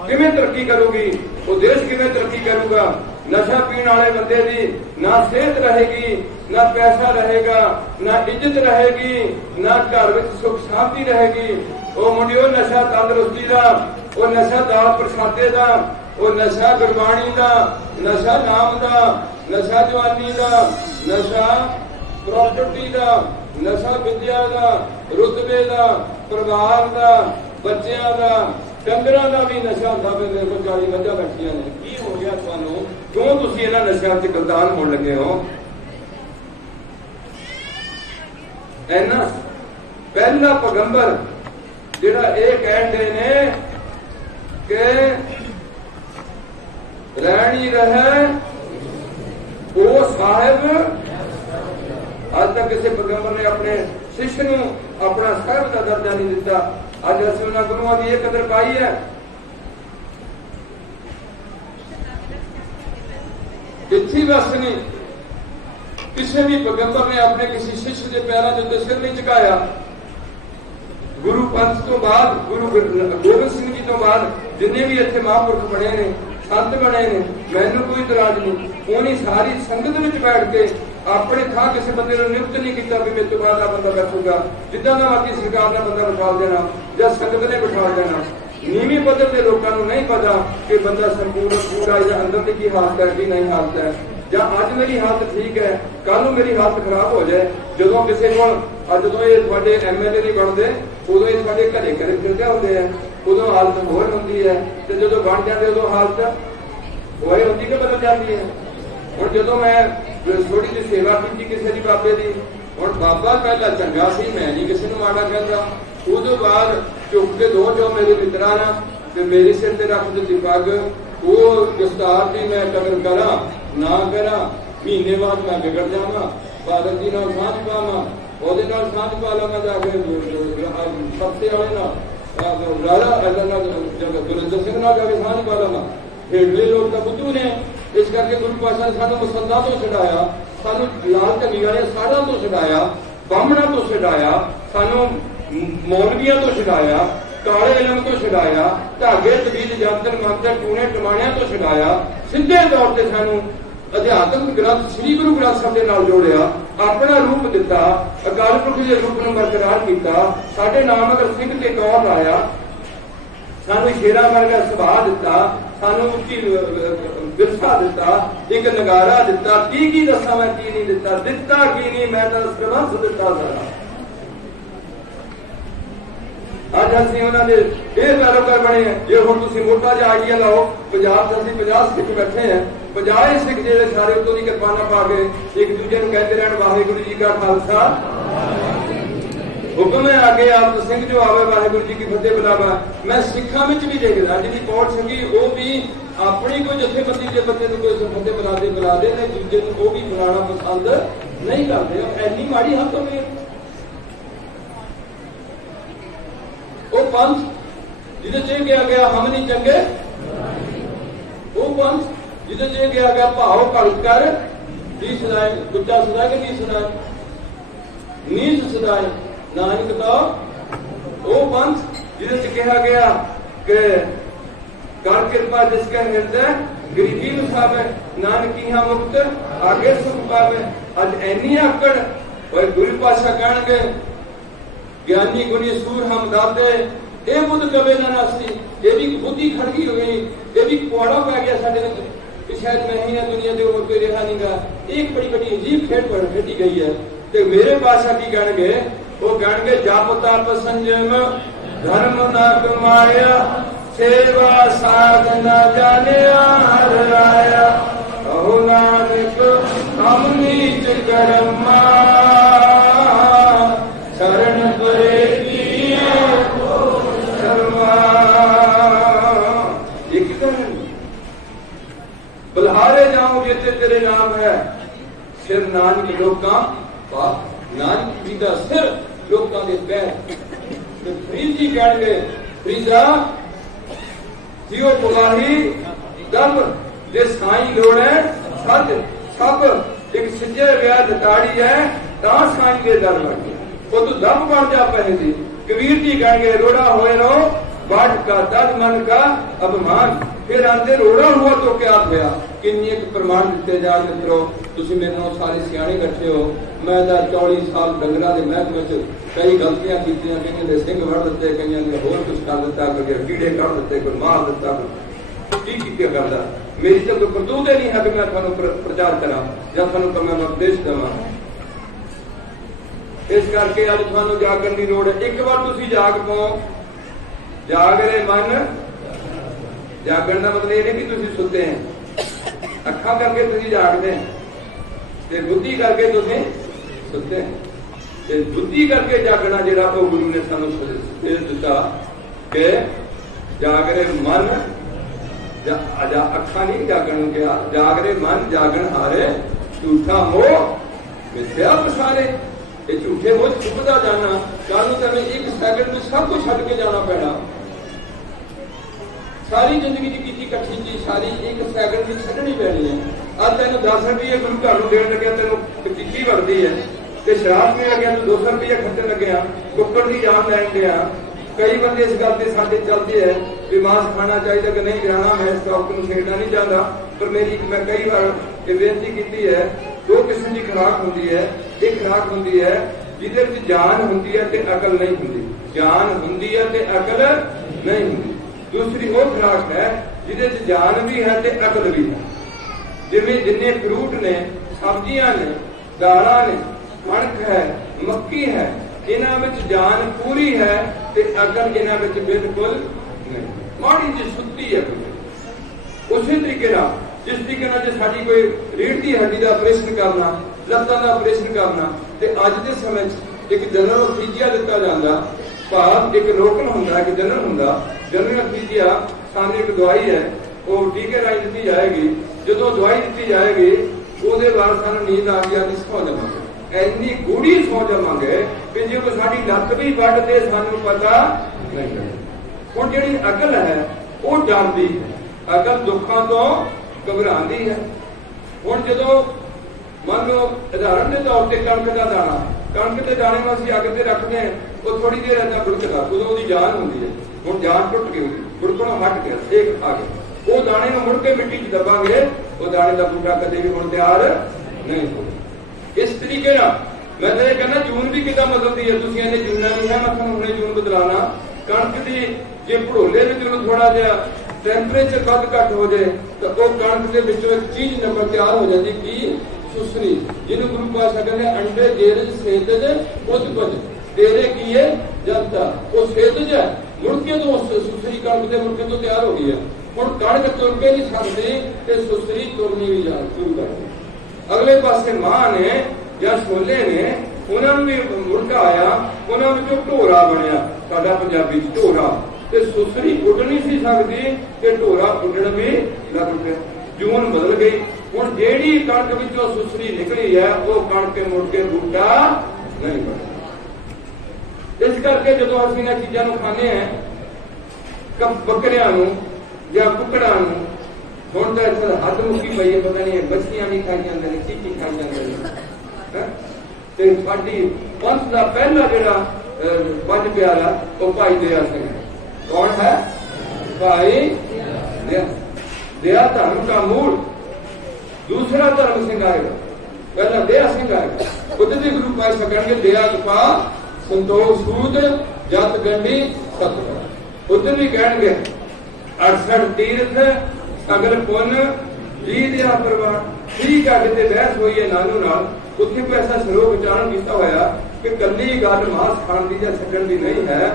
किवें तरक्की करूगी? वो देश किवें तरक्की करूगा? नशा पीने वाले बंदे की ना सेहत रहेगी, ना पैसा रहेगा, ना इज्जत रहेगी, ना घर में सुख शांति रहेगी। वो मुंडियो नशा तंदुरुस्ती का, वो नशा दाल प्रसादे का, वो नशा गुरबाणी का, नशा नाम का, नशा जवानी का, नशा प्रॉपर्टी का, नशा विद्या का, रुतबे का, परिवार का, बच्चों का, डंगरां का भी नशा होंदा। मेरे को 40 मझां बैठियां ने, की हो गया तुहानूं? क्यों तुसीं इन्हां नशियां च गलतान होण लगे हो? ऐना पहला पैगंबर जिहड़ा ये कहंदे ने कि रहनी रहे वो साहिब। आज तक किसी पैगंबर ने अपने शिष्य नूं अपना साहिब का दर्जा नहीं दिता। अज असीं उन्हां गुरुआं दी ये कदर पाई है। इत्थे बस नहीं, किसी भी पैगंबर ने अपने किसी शिष्य के पैरों के उत्ते सिर नहीं झुकाया। गुरु पंथ तो बाद, गुरु गोबिंद सिंह जी तो बाद जिन्ने भी इत्थे महापुरख बने ने, संत बने ने, मैनूं कोई इतराज नहीं। उन्हीं सारी संगत विच बैठ के अपने थां किसी बंदे ने नियुक्त नहीं किया भी मेरे तो बाद बंदा बैठूगा, जिदा का मर्जी सरकार ने बंदा बिठा देना या संगत ने बिठा देना। नीवी पद्धर के लोगों को नहीं पता कि बंदा संपूर्ण पूरा या अंदर की हालत है कि नहीं हालत है, या अज मेरी हालत ठीक है कल मेरी हालत खराब हो जाए। जो किसी को जो ये थोड़े MLA नहीं बनते उदों ये थोड़े घरे घरे फिरते होंगे हैं, उदों हालत होर होंगी है, तो जो बन जाते उदों हालत वही होती कि बदल जाती है। और जो मैं थोड़ी जी सेवा की किसी की बाबे की, और बाबा पहला चंगा सी, मैं नहीं किसी को माड़ा कहता। उदों बाद चुप के दो जो मेरे मित्रा ना ते मेरे सिर ते रख दी पग, वो दस्तार की मैं कदर करा ना करा, महीने बाद मैं बिगड़ जावा, बादल जी नाल सांझ पावा, ਉਹਦੇ ਨਾਲ ਸਾਂਝ ਪਾ ਲਵਾਂ ਜਾ ਕੇ ਸੱਤੇ ਵਾਲੇ ਨਾਲ ਰਾਜਾ ਗੁਰਿੰਦਰ ਸਿੰਘ ਨਾਲ ਜਾ ਕੇ ਸਾਂਝ ਪਾ ਲਵਾਂ। ਹੇਠਲੇ ਲੋਕ ਤਾਂ ਬੁੱਧੂ ਨੇ, ਇਸ ਕਰਕੇ ਗੁਰੂ ਪਾਤਸ਼ਾਹ ਨੇ ਸਾਨੂੰ ਮਸੰਦਾਂ ਤੋਂ ਛਡਾਇਆ, ਸਾਨੂੰ ਲਾਲ ਢੰਗੀ ਵਾਲੇ ਸਾਧਾਂ ਤੋਂ ਛਡਾਇਆ, ਬਾਹਮਣਾਂ ਤੋਂ ਛਡਾਇਆ, ਸਾਨੂੰ ਮੌਲਵੀਆਂ ਤੋਂ ਛਡਾਇਆ, ਕਾਲੇ ਇਲਮ ਤੋਂ ਛਡਾਇਆ, ਧਾਗੇ ਤਵੀਜ਼ ਜੰਤਰ ਮੰਤਰ ਟੂਣੇ ਟਮਾਣਿਆਂ ਤੋਂ ਛਡਾਇਆ, ਸਿੱਧੇ ਤੌਰ ਤੇ ਸਾਨੂੰ ਅਧਿਆਤਮਿਕ ਗ੍ਰੰਥ ਸ੍ਰੀ ਗੁਰੂ ਗ੍ਰੰਥ ਸਾਹਿਬ ਦੇ ਨਾਲ ਜੋੜਿਆ, ਆਪਣਾ ਰੂਪ ਦਿੱਤਾ, ਅਕਾਲ ਪੁਰਖ ਦੇ ਰੂਪ ਨੂੰ ਬਰਕਰਾਰ ਕੀਤਾ, ਸਾਡੇ ਨਾਮ ਅਗਰ ਸਿੰਘ ਤੇ ਕੌਰ ਲਾਇਆ, ਸਾਨੂੰ ਸ਼ੇਰਾਂ ਵਰਗਾ ਸੁਭਾਅ ਦਿੱਤਾ, ਸਾਨੂੰ ਉੱਚੀ ਵਿਰਸਾ ਦਿੱਤਾ, ਇੱਕ ਨਗਾਰਾ ਦਿੱਤਾ। ਕੀ ਦੱਸਾਂ ਮੈਂ ਕੀ ਨਹੀਂ ਦਿੱਤਾ, ਦਿੱਤਾ ਕੀ ਨਹੀਂ ਮੈਂ ਤਾਂ ਸਰਬੰਸ ਦਿੱਤਾ ਸਾਰਾ। ਅੱਜ ਅਸੀਂ ਉਹਨਾਂ ਦੇ ਇਹ ਕਾਰੋਬਾਰ ਬਣੇ ਆ। ਜੇ ਹੁਣ ਤੁਸੀਂ ਮੋਟਾ ਜਿਹਾ ਆਈਡੀਆ ਲਾਓ, ਪੰਜਾਬ ਚ ਅਸੀਂ 50 ਸਿੱਖ ਬੈਠੇ ਆ, 50 ਸਿੱਖ ਜਿਹੜੇ ਸਾਰੇ ਉਤੋਂ ਦੀ ਕਿਰਪਾਨਾਂ ਪਾ ਕੇ ਇੱਕ ਦੂਜੇ ਨੂੰ ਕਹਿੰਦੇ ਰਹਿਣ ਵਾਹਿਗੁਰੂ ਜੀ ਕਾ ਖਾਲਸਾ ਹੁਕਮ ਹੈ ਆਗੇ ਆਪ ਸਿੰਘ ਜੋ ਆਵੇ ਵਾਹਿਗੁਰੂ ਜੀ ਕੀ ਫਤਿਹ ਬੁਲਾਵਾ। ਮੈਂ ਸਿੱਖਾਂ ਵਿੱਚ ਵੀ ਦੇਖਦਾ ਜਿਹਦੀ ਪੌੜ ਸੰਗੀ ਉਹ ਵੀ ਆਪਣੀ ਕੋਈ ਜਥੇਬੰਦੀ ਦੇ ਬੰਦੇ ਨੂੰ ਕੋਈ ਫਤਿਹ ਬੁਲਾਦੇ ਨੇ, ਦੂਜੇ ਨੂੰ ਉਹ ਵੀ ਬੁਲਾਉਣਾ ਪਸੰਦ ਨਹੀਂ ਕਰਦੇ। ਐਨੀ ਮਾੜੀ ਹੱਥ ਹੋਵੇ ਉਹ ਪੰਥ ਜਿਹਦੇ ਚ ਗਿਆ ਹਮ ਨਹੀਂ ਚੰਗੇ, ਉਹ ਪੰਥ ਜਿਹਦੇ ਚ ਗਿਆ ਭਾਵ ਭਗਤ ਕਰ ਦੀ ਸਦਾਏ, ਗੁੱਟਾ ਸਦਾ ਕੇ ਦੀ ਸਦਾਏ, ਨੀਚ ਸਦਾਏ ਨਾਨਕ ਦਾ ਉਹ ਪੰਥ ਜਿਹਦੇ ਚ ਕਿਹਾ ਗਿਆ ਕਿ ਕਰ ਕਿਰਪਾ ਜਿਸ ਕੈ ਹਿਰਦੈ ਗਰੀਬੀ ਨੂੰ ਸਾਵੇ, ਨਾਨਕੀਆਂ ਮੁਕਤ ਆਗੇ ਸੁਖ ਪਾਵੇ। ਅੱਜ ਐਨੀ ਆਕੜ ਓਏ ਗੁਰੂ ਪਾਤਸ਼ਾਹ ਕਹਿਣਗੇ ਗਿਆਨੀ ਗੁਣੀ ਸੂਰ ਹਮ ਦਾਤੇ, ਇਹ ਬੁੱਧ ਕਵੇ ਨਾ ਨਾਸੀ, ਇਹ ਵੀ ਬੁੱਧੀ ਖੜ ਗਈ ਹੋਈ, ਇਹ ਵੀ ਕੁਆੜਾ ਪੈ ਗਿਆ ਸਾਡੇ ਵਿੱਚ ਕਿ ਸ਼ਾਇਦ ਮੈਂ ਹੀ ਨਾ ਦੁਨੀਆ ਦੇ ਹੋਰ ਕੋਈ ਰਿਹਾ ਨਹੀਂਗਾ। ਇਹ ਬੜੀ ਵੱਡੀ ਅਜੀਬ ਖੇਡ ਖੇਡੀ ਗਈ ਹੈ। ਤੇ ਮੇਰੇ ਪਾਤਸ਼ਾਹ ਕੀ ਕਹਿਣਗੇ, ਉਹ ਕਹਿਣਗੇ ਜਪ ਤਪ ਸੰਜਮ ਧਰਮ ਨਾ ਕਮਾਇਆ, ਸੇਵਾ ਸਾਧ ਨਾ ਜਾਣਿਆ ਹਰਿ ਆਇਆ, ਕਹੋ ਨਾਨਕ ਹਮ ਨੀਚ ਕਰਮਾ, शरण करे बल्हारे जाऊं जिते तेरे नाम है, सिर नानक लोकां नानक जी का सिर लोकां दे पैर। फरीद जी कहणगे फरीदा जियो पुलाही दम जे साई लोड़ है सद सब, एक सज्जे व्याह दताड़ी है तां साई दे दर बन गया, वो तू दम बन जा पहले। कबीर जी कहेंगे रोड़ा होए रो बाट का तद मन का अभिमान, फिर आंदे रोड़ा हुआ तो क्या होया। किन्नी एक प्रमाण दिते जा मित्रो, तुसी मेरे नाल सारे सियाणे इकट्ठे हो, मैं 40 साल डंगरां दे महकमे च कई गलतियां कीतियां, कईयां दे सिंह वड़ दिते, कईयां ने होर कुछ कर दिता, कोई कीड़े कढ़ दिते, कोई मार दिता, की करदा। मेरी तो कोई करतूत नहीं है कि मैं तुहानूं प्रचार करा या तुहानूं मैं उपदेश देवां। इस करके अज तुहानूं जागण की लोड़ है। एक बार तुसीं जाग पाओ, जाग रहे मन, जागण का मतलब यह नहीं कि तुसीं सुते हैं, अखां करके तुसीं जागदे ते बुद्धि करके तुसीं सुते हैं। बुद्धि करके जागना जिहड़ा वो गुरु ने सानूं दिता कि जाग रहे मन, अखां नहीं जागण नूं कहा, जाग रहे मन जागण हारे, झूठा मोह मिथ्या पसारे। ये झूठे मोह चुभदा जाना, कल नूं तैनूं एक सैकंड में सब कुछ छड्ड के जाना पैना। सारी जिंदगी की इकट्ठी चीज सारी एक सैकंड में छड्डनी पैनी है। अब तेन 10 रुपये गुरु घर में देन लगे, तेन टिक्की बढ़ती है, तो शराब पीन लगे तो 200 रुपये खर्चन लगे, कुक्कड़ की जान लैन गया। कई बंदे इस गल से साडे चलते हैं भी मांस खाना चाहिए कि नहीं खाना, मैं इस टॉपिक को छेड़ना नहीं चाहता, पर मेरी मैं कई बार बेनती की है दो किस्म की खुराक होंगी है। एक खुराक होंगी है जिहदे विच जान होंदी है ते अकल नहीं होंदी, जान होंदी है ते अकल नहीं होंदी। दूसरी वो खुराक है जिहदे विच जान भी है ते अकल भी है। जिवें जिन्ने फ्रूट ने, सब्जियां ने, दालां ने, कणक है, मक्की है, इन्हां विच जान पूरी है ते अकल इन्हां विच बिल्कुल नहीं, माड़ी जी सुत्ती है। उसी तरीके जिस तरीके जो साड़ी कोई रीढ़ की हड्डी का ऑपरेशन करना, लत्तां का ऑपरेशन करना, ते अज के समय एक जनरल अनस्थीजिया दिता जाता, भाव एक लोकल होंदा, एक जनरल होंदा। जनरल अनस्थीजिया सामने एक दवाई है, वो टीके राही दी जाएगी। जो दवाई दी जाएगी उसके बाद सानू नींद आ गई, सौ जावांगे, इन्नी गूढ़ी सौ जावांगे कि जो कोई साडी लत्त भी वढ दे सानू पता नहीं। हुण जिहड़ी अकल है वो डरदी है, अकल दुखों तो घबराती है। हुण जदों मान लो उदाहरण के तौर पर कणक का दाना, कणक के दाने में असं अग से रखते हैं, वो थोड़ी देर ऐसा बुड़कदा, उदों उसकी जान होंगी है। हुण जान टुट गई, बुड़कणों हट गया, एक आ गया, वो दाने में मुड़ के मिट्टी च दबांगे, वो दाने का बूटा कदे भी हुण तैयार नहीं होगा। इस तरीके मैं तो यह कहना जून भी कितना बदलती है, तुम इन्हें जूना नहीं है, मैं तुम हमने जून बदलाना। कणक की जे भड़ोले में थोड़ा जहा टैंपरेचर वध घट हो जाए तो वह कणक के एक चीज नंबर तैयार हो जाती की सुसरी, जिन्होंने गुरु पातशाह कहते अंडे जेरज सेतज उद्भज तेरे की है जनता, वो सेतज है मुड़के तो सुसरी कणक के मुड़के तो तैयार हो गई है। हुण कणक तुर के नहीं सकती ते सुसरी तुरनी भी जा शुरू कर दी। अगले पासे मां ने या छोले ने उन्होंने भी मुड़का आया, उन्होंने ढोरा बनया, साडा पंजाबी ढोरा, ते सुसरी उड़ नहीं सी सकती ते ढोरा उड़न भी लग पिया। जून बदल गई। हुण जेड़ी कणक विचों सुसरी निकली है वो कणक के मुड़ के बूटा नहीं बनता। इस करके जो असीं इन्हां चीज़ां नूं खाने हैं, बकरियां नूं या कुकड़ां नूं, हुण तां इत्थे हद मुक्की पई है, पता नहीं बच्चियां भी खाई जांदे ने, की खाई जांदे ने। ते साडी पंथ दा पहला जिहड़ा पंज प्यारा वो भाई दया सिंह है। कौन है? भाई दया धर्म का मूल। दूसरा धर्म सिंह आएगा, पहला दया सिंह आएगा। उधर भी गुरु पातशाह कहेंगे दया कृपा संतोष सूद जत गंढी सतगुर। उधर भी कहेंगे 68 तीर्थ अगल पुन जी दया परवान। ठीक है, कितने बहस हुई है नानू नाल, उत्थे कोई ऐसा श्लोक उच्चारण किया होया कि कल्ली गल मांस खाण दी या छड्डण दी नहीं है,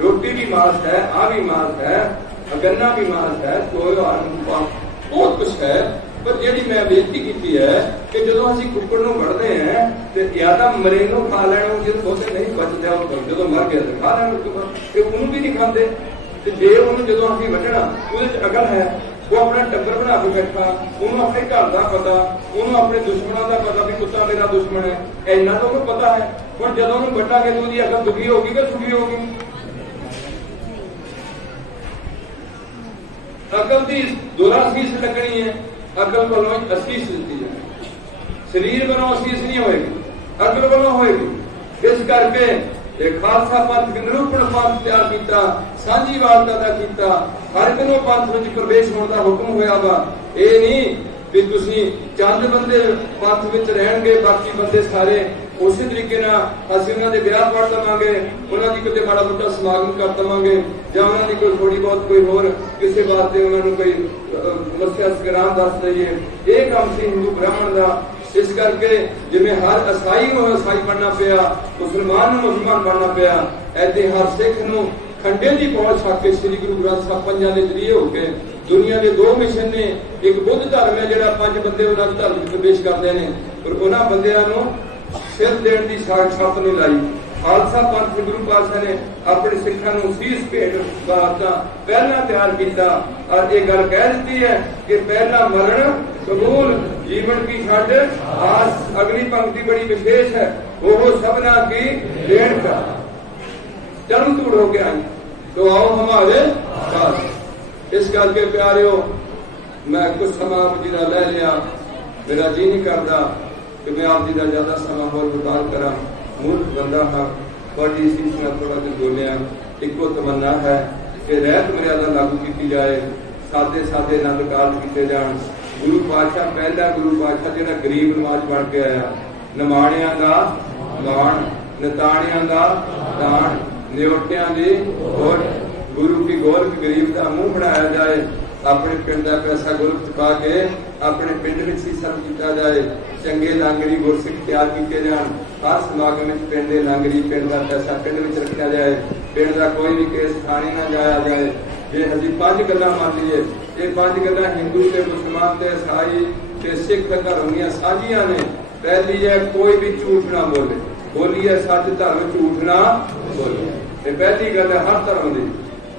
रोटी भी मांस है, आ भी मांस है, गन्ना भी मांस है, बहुत कुछ है। पर जी मैं बेनती की है कि जो असं कुकड़ को वढ़ते हैं तो या तो मरे को खा लैना, जो बहुते नहीं बचता जो मर गया तो खा लैना, उन्होंने भी नहीं खाते। जे उन्होंने जो अभी वढ़ना वो अकल है, वो अपना टब्बर बना के बैठा, उन्होंने अपने घर का पता, उन्होंने अपने दुश्मनों का पता भी कुत्ता मेरा दुश्मन है, इन्ना तो उन्हें पता है। और जब उन्होंने वढ़ांगे तो उसकी अकल दुखी होगी कि सुखी होगी? अकल की दोहरा शीश लगनी है, अकल वालों असीस दी है, शरीर वालों असीस नहीं होएगी, अकल वालों होएगी। इस करके खालसा पंथ निरूपण पंथ तैयार किया, सांझीवालता का किया, हर किनों पंथ में प्रवेश होने का हुक्म होया वा। ये नहीं भी तुसी चंद बंदे पंथ में रहणगे, बाकी बंदे सारे उसी तरीके असं उन्होंने विआह पढ़ देवांगे, उन्होंने कितने माड़ा मोटा समागम कर देवांगे, या उन्होंने कोई थोड़ी बहुत कोई होर किसी वास्ते उन्होंने कोई मस्या संग्राम दस दईए। ये काम से हिंदू ब्राह्मण का। इस करके जिवें हर ईसाई को ईसाई बनना पिया, मुसलमान को मुसलमान बनना पिया, ऐसे हर सिख नूं खंडे की पहुंच के श्री गुरु ग्रंथ साहब पंजां दे जरिए होके दुनिया के दो मिशन ने, एक बुद्ध धर्म है जिहड़ा 5 बंदे उन्होंने धर्म में प्रवेश करते हैं, पर उन्होंने बंदियां नूं सिर देण दी छाप नहीं लाई। खालसा पंथ गुरु पातशाह ने अपने सिखां नूं सीस भेट वास्ता पहला तैयार किया और ये गल कह दी है कि पहला मरण कबूल जीवन की छड़ आस। अगली पंक्ति बड़ी विशेष है, वो सबना की देन का जन्म तूड़ हो गया तो आओ हमारे पास। इस करके प्यारियो मैं कुछ समा जी का ले लिया, मेरा जी नहीं करता कि मैं आप जी का ज्यादा समा होर विकाल करा, मूर्ख बंदा हाँ, बड़ी सीस में थोड़ा कुछ बोलिया। इको तमन्ना है कि रहत मर्यादा लागू की जाए, सादे सादे नंद काल किए जान, गुरु पातशाह पहला गुरु पातशाह जो गरीब नवाज बन के आया, निमाणिया का मान, निताणिया का दान, न्योटिया की होर, गुरु की गोर गरीब का मुंह बनाया जाए, अपने पिंड का पैसा गुरु चुका के अपने पिंड में सीसम किया जाए, चंगे लांगरी गुरसिख तैयार किए जान, हर समागम में पिंड लांगरी पिंड का पैसा पिंड में रखा जाए, पिंड का कोई भी केस थाने ना जाया जाए। जे अभी 5 गल्लां मान लीए, ये 5 गल्लां हिंदू ते मुसलमान ते ईसाई ते सिख धर्म दी साझियां ने। पहली है कोई भी झूठ ना बोले, बोलिए सच धर्म झूठ ना बोले, ये पहली गल है हर धर्म की।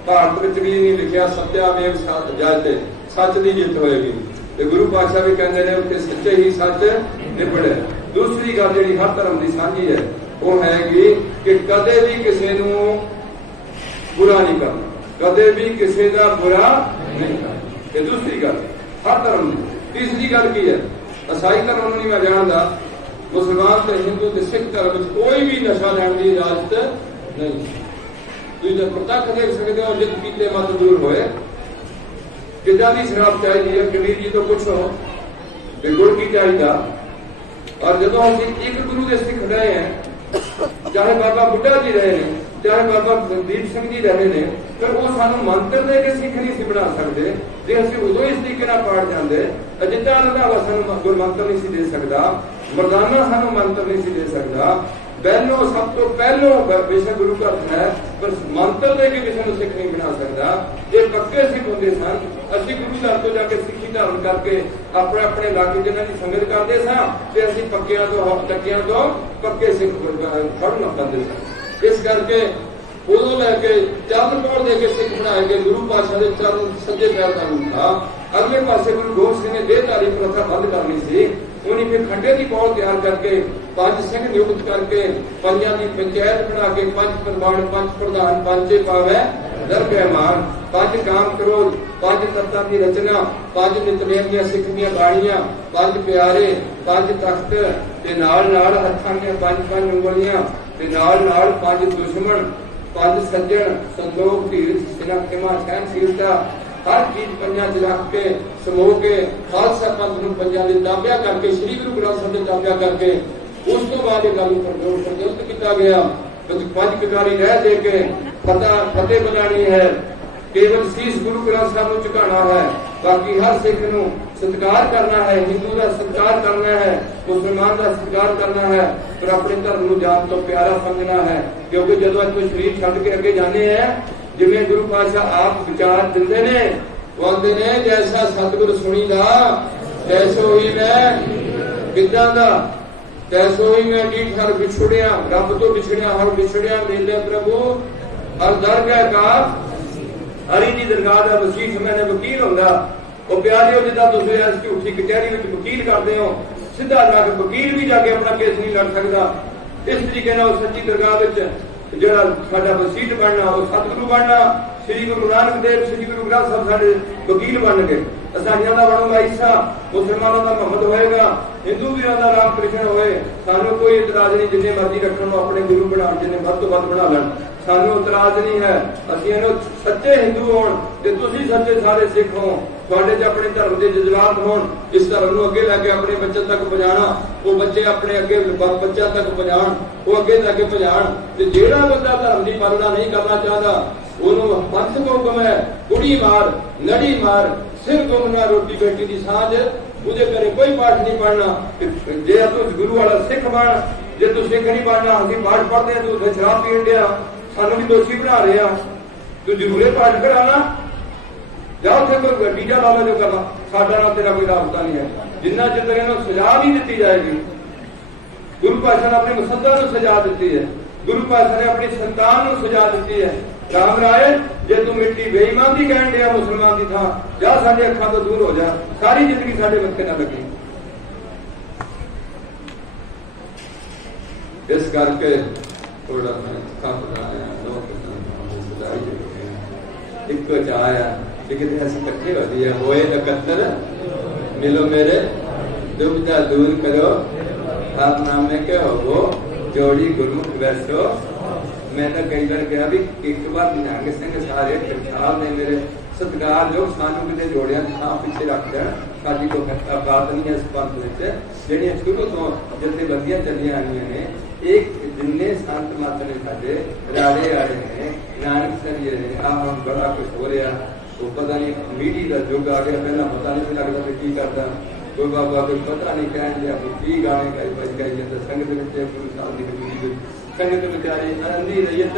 भारत में भी नहीं लिखा सत्यामेव जयते, सच की जित होएगी, ते गुरु पातशाह भी कहते हैं उत्ते सच्चे ही सच निबड़े। दूसरी गल जी हर धर्म की साझी है वो हैगी कि कदे भी किसी नूं बुरा नहीं करना, कदे भी किसी का बुरा नहीं करना, ये दूसरी गल हर धर्म की। तीसरी गल की है, ईसाई धर्म नहीं मैं जानता, मुसलमान ते हिंदू ते सिख धर्म कोई भी नशा लैण की इजाजत नहीं। तुम प्रत्यक्ष देख सकते हो, जित पीते मत दूर होए, कितना की शराब चाहिए है, कबीर जी तो पुछो भी गुड़ की चाहिए। और जो हम एक गुरु के सिख रहे हैं, चाहे बाबा बुढ़ा जी रहे हैं, चाहे बाबा दीप सिंह जी रहे हैं, फिर वो सानू मंत्र दे के सिख नहीं सी बना सकते। जे असं उदो इस तरीके पाठ जाते, जिदा रंधावा सानू गुर मंत्र नहीं सी दे सकता, मरदाना सानू मंत्र नहीं सी दे सकता। पहलो सब तो पहलो बेशक गुरु घर है, पर मंत्र दे के किसी को सिख नहीं बना सकता। ये पक्के सिख होंगे सन, असं गुरु घर तो जाके सिखी धारण करके अपने अपने इलाके जिन्हों की संगत करते सन, असं पक्किया तो टक्किया तो पक्के सिख फड़ना पाते सन। इस करके उदों लैके चरण पौड़ दे के सिख बनाए गए। गुरु पातशाह के चरण सज्जे पैर का रूप था। अगले पासे गुरु गोबिंद सिंह ने देहधारी प्रथा बंद करनी सी, उन्हें फिर खंडे की पौड़ तैयार करके 5 सिंह नियुक्त करके पंजां की पंचायत बना के 5 प्रधान 5 प्रधान 5 पावे दरगहमान, 5 काम करो, 5 तत्तां की रचना, 5 नितनेम दी सिख दी बाणियां, 5 प्यारे, 5 तख्त ते नाल नाल हत्थां दी 5 उंगलियां ते नाल नाल 5 दुश्मन, 5 सज्जन, संदोख, धीरज, सिना, क्षमा, सहनशीलता, हर चीज पंजां च रख के समो के खालसा पंथ नूं पंजां दे ताबिया करके श्री गुरु ग्रंथ साहिब दे ताबिया करके उस तो बाद ये गल पर जोर प्रज्वलित किया गया। 5 कटारी रह दे के फतेह बनानी है, केवल शीश गुरु ग्रंथ साहिब नूं झुकाना है, बाकी हर सिख नूं सत्कार करना है, हिंदू का सत्कार करना है, मुसलमान का सत्कार करना है, पर अपने धर्म नूं जान तो प्यारा समझना है। क्योंकि जदों कोई शरीर छड्ड के अगे जाने हैं, जिवें गुरु पातशाह आप विचार दिंदे ने, वो आंदे ने जैसा सतगुर सुनीदा तैसो ही मैं किदां दा, तैसो ही मैं ढीठ हर बिछुड़िया, रब तो बिछड़िया हर बिछड़िया मेले प्रभु हर दरगाह का हरी जी दरगाह का वसीठ मैंने वकील होंदा। वो प्यारे जिदा तुम झूठी कचहरी में वकील करते हो, सीधा जाके वकील भी जाके अपना केस नहीं लड़ सकता। इस तरीके सच्ची दरगाह ਜਿਹੜਾ ਸਾਡਾ ਵਸੀਟ ਬਣਨਾ, ਉਹ ਸਤਿਗੁਰੂ ਬਣਨਾ, श्री गुरु नानक देव श्री गुरु ग्रंथ साहब साडे वकील बन गए। असांजियां दा बनूगा ईसा, मुसलमानों का मोहम्मद होएगा, हिंदू वीरां दा राम कृष्ण होए, सानू कोई इतराज नहीं। जिन्ने मर्जी रखण नूं अपने गुरु बना, जिन्ने वध तो वध बना लैण, सानू इतराज नहीं है। असीं इहनूं सच्चे हिंदू होण ते तुसीं सच्चे सारे सिख हो, तुहाडे च अपने धर्म दे जज्बात होण, इस धर्म नूं अगे लैके अपने बच्चों तक पहुंचाना, वो बच्चे अपने अगे बच्चों तक पहुंचाण, वो अगे लैके पहुंचाण। ते जिहड़ा बंदा धर्म दी पालना नहीं करना चाहता, ਉਹਨੂੰ ਹੱਥ ਤੋਂ ਕਮੈ ਕੁੜੀ ਮਾਰ ਲੜੀ ਮਾਰ ਸਿਰ ਗੁੰਮਣਾ ਰੋਟੀ ਬੇਟੀ ਦੀ ਸਾਂਝ, ਉਹਦੇ ਘਰੇ ਕੋਈ ਪਾਠ ਨਹੀਂ ਪੜਨਾ। ਜੇ ਤੂੰ ਗੁਰੂ ਵਾਲਾ ਸਿੱਖ ਬਣ, ਜੇ ਤੂੰ ਸਿੱਖ ਨਹੀਂ ਬਣਨਾ, ਅਸੀਂ ਪਾਠ ਪੜ੍ਹਦੇ ਹਾਂ, ਤੂੰ ਉੱਥੇ ਸ਼ਰਾਬ ਪੀਣ ਡਿਆ, ਸਾਨੂੰ ਵੀ ਦੋਸ਼ੀ ਬਣਾ ਰਿਹਾ, ਤੂੰ ਜ਼ਰੂਰੇ ਪਾਠ ਕਰਾਣਾ, ਜਾਂ ਉੱਥੇ ਕੋਈ ਵੀਜ਼ਾ ਲਾ ਲੈ ਜੋ ਕਰਨਾ, ਸਾਡਾ ਨਾਲ ਤੇਰਾ ਕੋਈ ਰਾਬਤਾ ਨਹੀਂ ਹੈ। ਜਿੰਨਾ ਚਿਰ ਤੱਕ ਇਹਨੂੰ ਸਜ਼ਾ ਨਹੀਂ ਦਿੱਤੀ ਜਾਏਗੀ, ਗੁਰੂ ਪਾਤਸ਼ਾਹ ਨੇ ਆਪਣੀ ਮੁਸੱਦਾ ਨੂੰ ਸਜ਼ਾ ਦਿੱਤੀ ਹੈ, ਗੁਰੂ ਪਾਤਸ਼ਾਹ ਨੇ ਆਪਣੀ ਸੰਤਾਨ ਨੂੰ ਸਜ਼ਾ ਦਿੱਤੀ ਹੈ। राम राय जे तू मिट्टी बेईमान की कहन दिया मुसलमान की थां, जा साडे अखां तो दूर हो जा, सारी जिंदगी साडे मत्थे ना लगी। इस करके थोड़ा मैं थक आया, एक आया लेकिन ऐसे इकट्ठे हो गए, होए इकट्ठर मिलो मेरे दुविधा दूर करो, हाथ नामे के हो जोड़ी गुरमुख वैसो मैं तो कई बार कहा भी एक बार निहंग सिंह सारे टकसाल ने मेरे सत्कार जो सानू किते जोड़िया थां पिछे रख देण साडी कोई बात नहीं है इस पंथ विच ਜਿਹੜੀਆਂ शुरू तो जथेबंदियां चलियां आईयां ने एक जिन्ने संत मत ने साडे राड़े आ रहे हैं नानक सरिये ने हम बड़ा कुछ हो रहा तो पता नहीं मीडिया का युग आ गया पहला पता नहीं लगता कि की करता कोई बाबा कोई पता नहीं कह दिया कोई की गाने गाई बज गई जाता संगत में गुरु साहब की हजूरी संगत बेचारी अंधी रैयत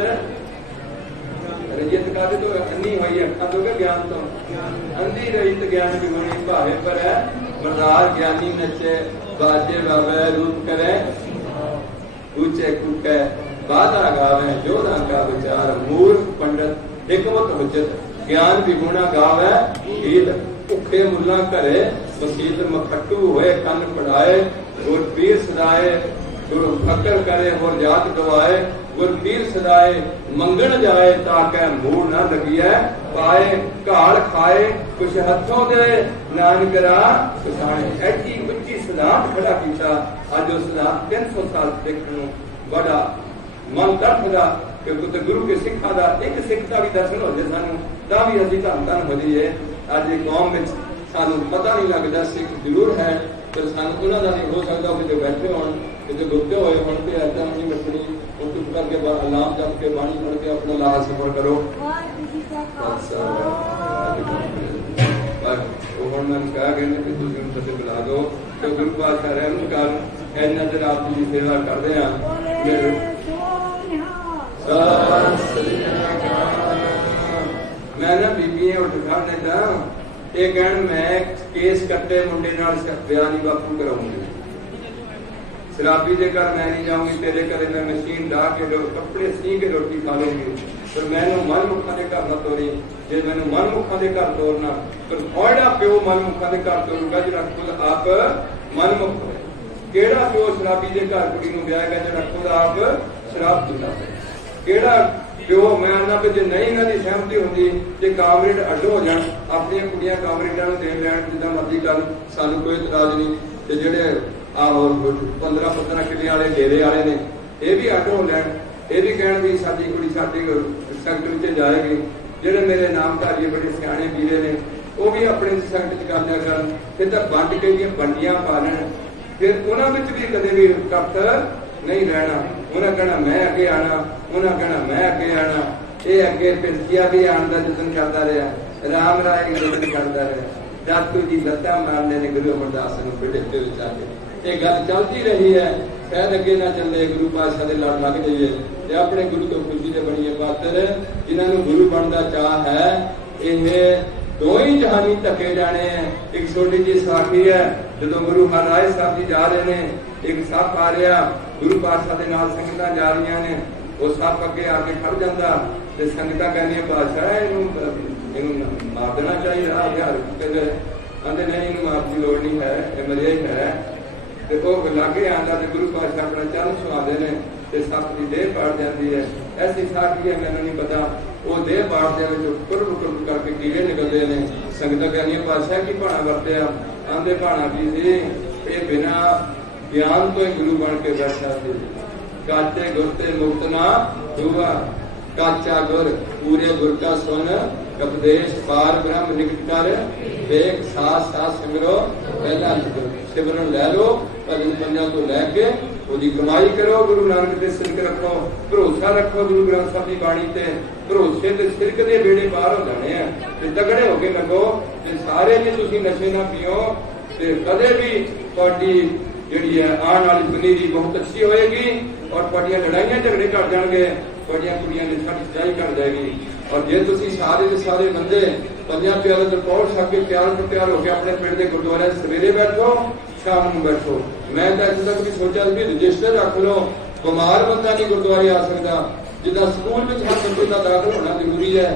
रैयत का तो अन्नी हुई अखा तो ज्ञान तो अंधी रैयत ज्ञान की होनी भावे पर है मरदार ज्ञानी नचे बाजे बाबे रूप करे ऊंचे कूटे बाधा गावे जोधा का विचार मूर्ख पंडित हिकमत हुज्जत ज्ञान विगुणा गावे ईद भुखे मुल्ला करे मसीत मखट्टू होए कन पढ़ाए गुर पीर सदाए गुरु फकर करे और जात गवाए गुर पीर सदाए मंगण जाए ताके मूड़ न लगिए पाए घाल खाए कुछ हथों दे नानक रा सुसाने ऐसी उच्ची सिद्धांत खड़ा किया अज उस सिद्धांत 300 साल देखने बड़ा मन दर्द कि गुरु के सिखा का एक सिख का भी दर्शन हो जाए सानू तां भी असीं धन धन हो जाइए अज कौम में सानू पता नहीं लगता सिख जरूर है पर सानू उन्हां दा नहीं हो सकता कि जो बैठे होण कि गुप्ते होए होण ते ऐसा नहीं बैठनी वो चुप करके अलाम जप के बाणी पढ़ के अपना लाहा सफर करो बुला दो तो गुरु पातशाह रहम कर इन्ना दिन आप जी सेवा करते हैं मैं ना बीबियां उठ खाने दा ये कहन मैं केस कट्टे मुंडे नाल ब्याह नहीं बापू कराऊंगी शराबी के घर मैं नहीं जाऊंगी तेरे घर मैं मशीन ला के कपड़े सी के रोटी खा लूंगी पर मैनू मन मुखा के घर ना तोरी जे मैनू मन मुखा के घर तोरना पर ओड़ा प्यो मन मुखा के घर तोरूगा जरा खुद आप मन मुख होए केड़ा प्यो शराबी के घर कुड़ी नूं ब्याहेगा जरा खुद आप शराब पींदा है केड़ा प्यो मैं आना भी जो नहीं इन्हां दी सहमति होंदी जे कामरेड अड्ड हो जाण अपनी कुड़ियां कामरेडां नूं देण लैण जिद्दां मर्जी कर सानू कोई इतराज नहीं ते जेड़े आहो 15-15 किले वाले डेरे वाले ने ये भी अड्ड हो लैण ये भी कहण भी साडी कुड़ी साडी संगत विच जाएगी जेड़े मेरे नामधारी बड़े सियाणे वीरे ने वो भी अपने संगत च कर लिया करन फिर तां वंड के दी बंडियां पा लैण फिर उन्हां विच भी कदे भी कट नहीं रहना उन्हें कहना मैं अगे आना उन्हें कहना मैं अगे आना ये अगे पिरकिया भी आने का जतन करता रहा राम राय जतन करता रहा जातू जी लत्ता मारने ने गुरु अमरदास बिड़े ये गल चलती रही है शायद अगे ना चले गुरु पातशाह के लड़ लग जाइए अपने गुरु तो खुशी से बनीए पात्र जिन्होंने गुरु बनता चाह है ये दो ही जहानी धके जाने एक छोटी जी साखी है जो गुरु हरराय साहब जी जा रहे हैं एक सप आ रहा गुरु पातशाह के नाल संगतां जा रही ने वो सप अगे आके खड़ जाता ते संगतां कहंदियां पातशाह इहनूं मार देना चाहिए हथियार कहंदे आंदे नहीं इहनूं मार दी लोड़ नहीं है ये मरेज है ते ओह लागे आंदा ते गुरु पातशाह अपना चरण छुआंदे ने ते सप दी देह पाड़ जाती है ऐसी साखी है मैनूं नहीं पता वो देह पाड़ दे विच कुरब कुरब करके कीड़े निकलते हैं संगतां कहंदियां पातशाह की भाणा वरतिया आंदे भाणा की सी ये बिना ज्ञान तो गुरु बन के बैठा थे काचे गुरते मुक्त ना हुआ काचा गुर पूरे गुर का सुन उपदेश पार ब्रह्म निकट कर देख साथ साथ सिमरो पहला सिमरन ले लो भजन पंजा तो लैके ओदी कमाई करो गुरु नानक दे सिरक रखो भरोसा रखो गुरु ग्रंथ साहब की बाणी ते भरोसे ते सिरक दे बेड़े पार हो जाने हैं ते तगड़े होके लगो ते सारे जे तुसी नशे ना पियो ते कदे भी तुहाडी जिहड़ी है आने वाली पनीरी बहुत अच्छी होएगी और तुहाडियां लड़ाइयां झगड़े घट जाएंगे तुहाडियां कुड़ियां दी सच्चाई घट जाएगी और जे तुसी सारे दे सारे बंदे पंजां प्यारे ते पहुंच सके प्यार होके अपने पिंड दे गुरुद्वारे सवेरे बैठो शाम को बैठो मैं तो अज तक भी सोचा भी रजिस्टर रख लो बीमार बंदा नहीं गुरुद्वारे आ सकता जिदा स्कूल में हर बच्चे का दाखिल होना जरूरी है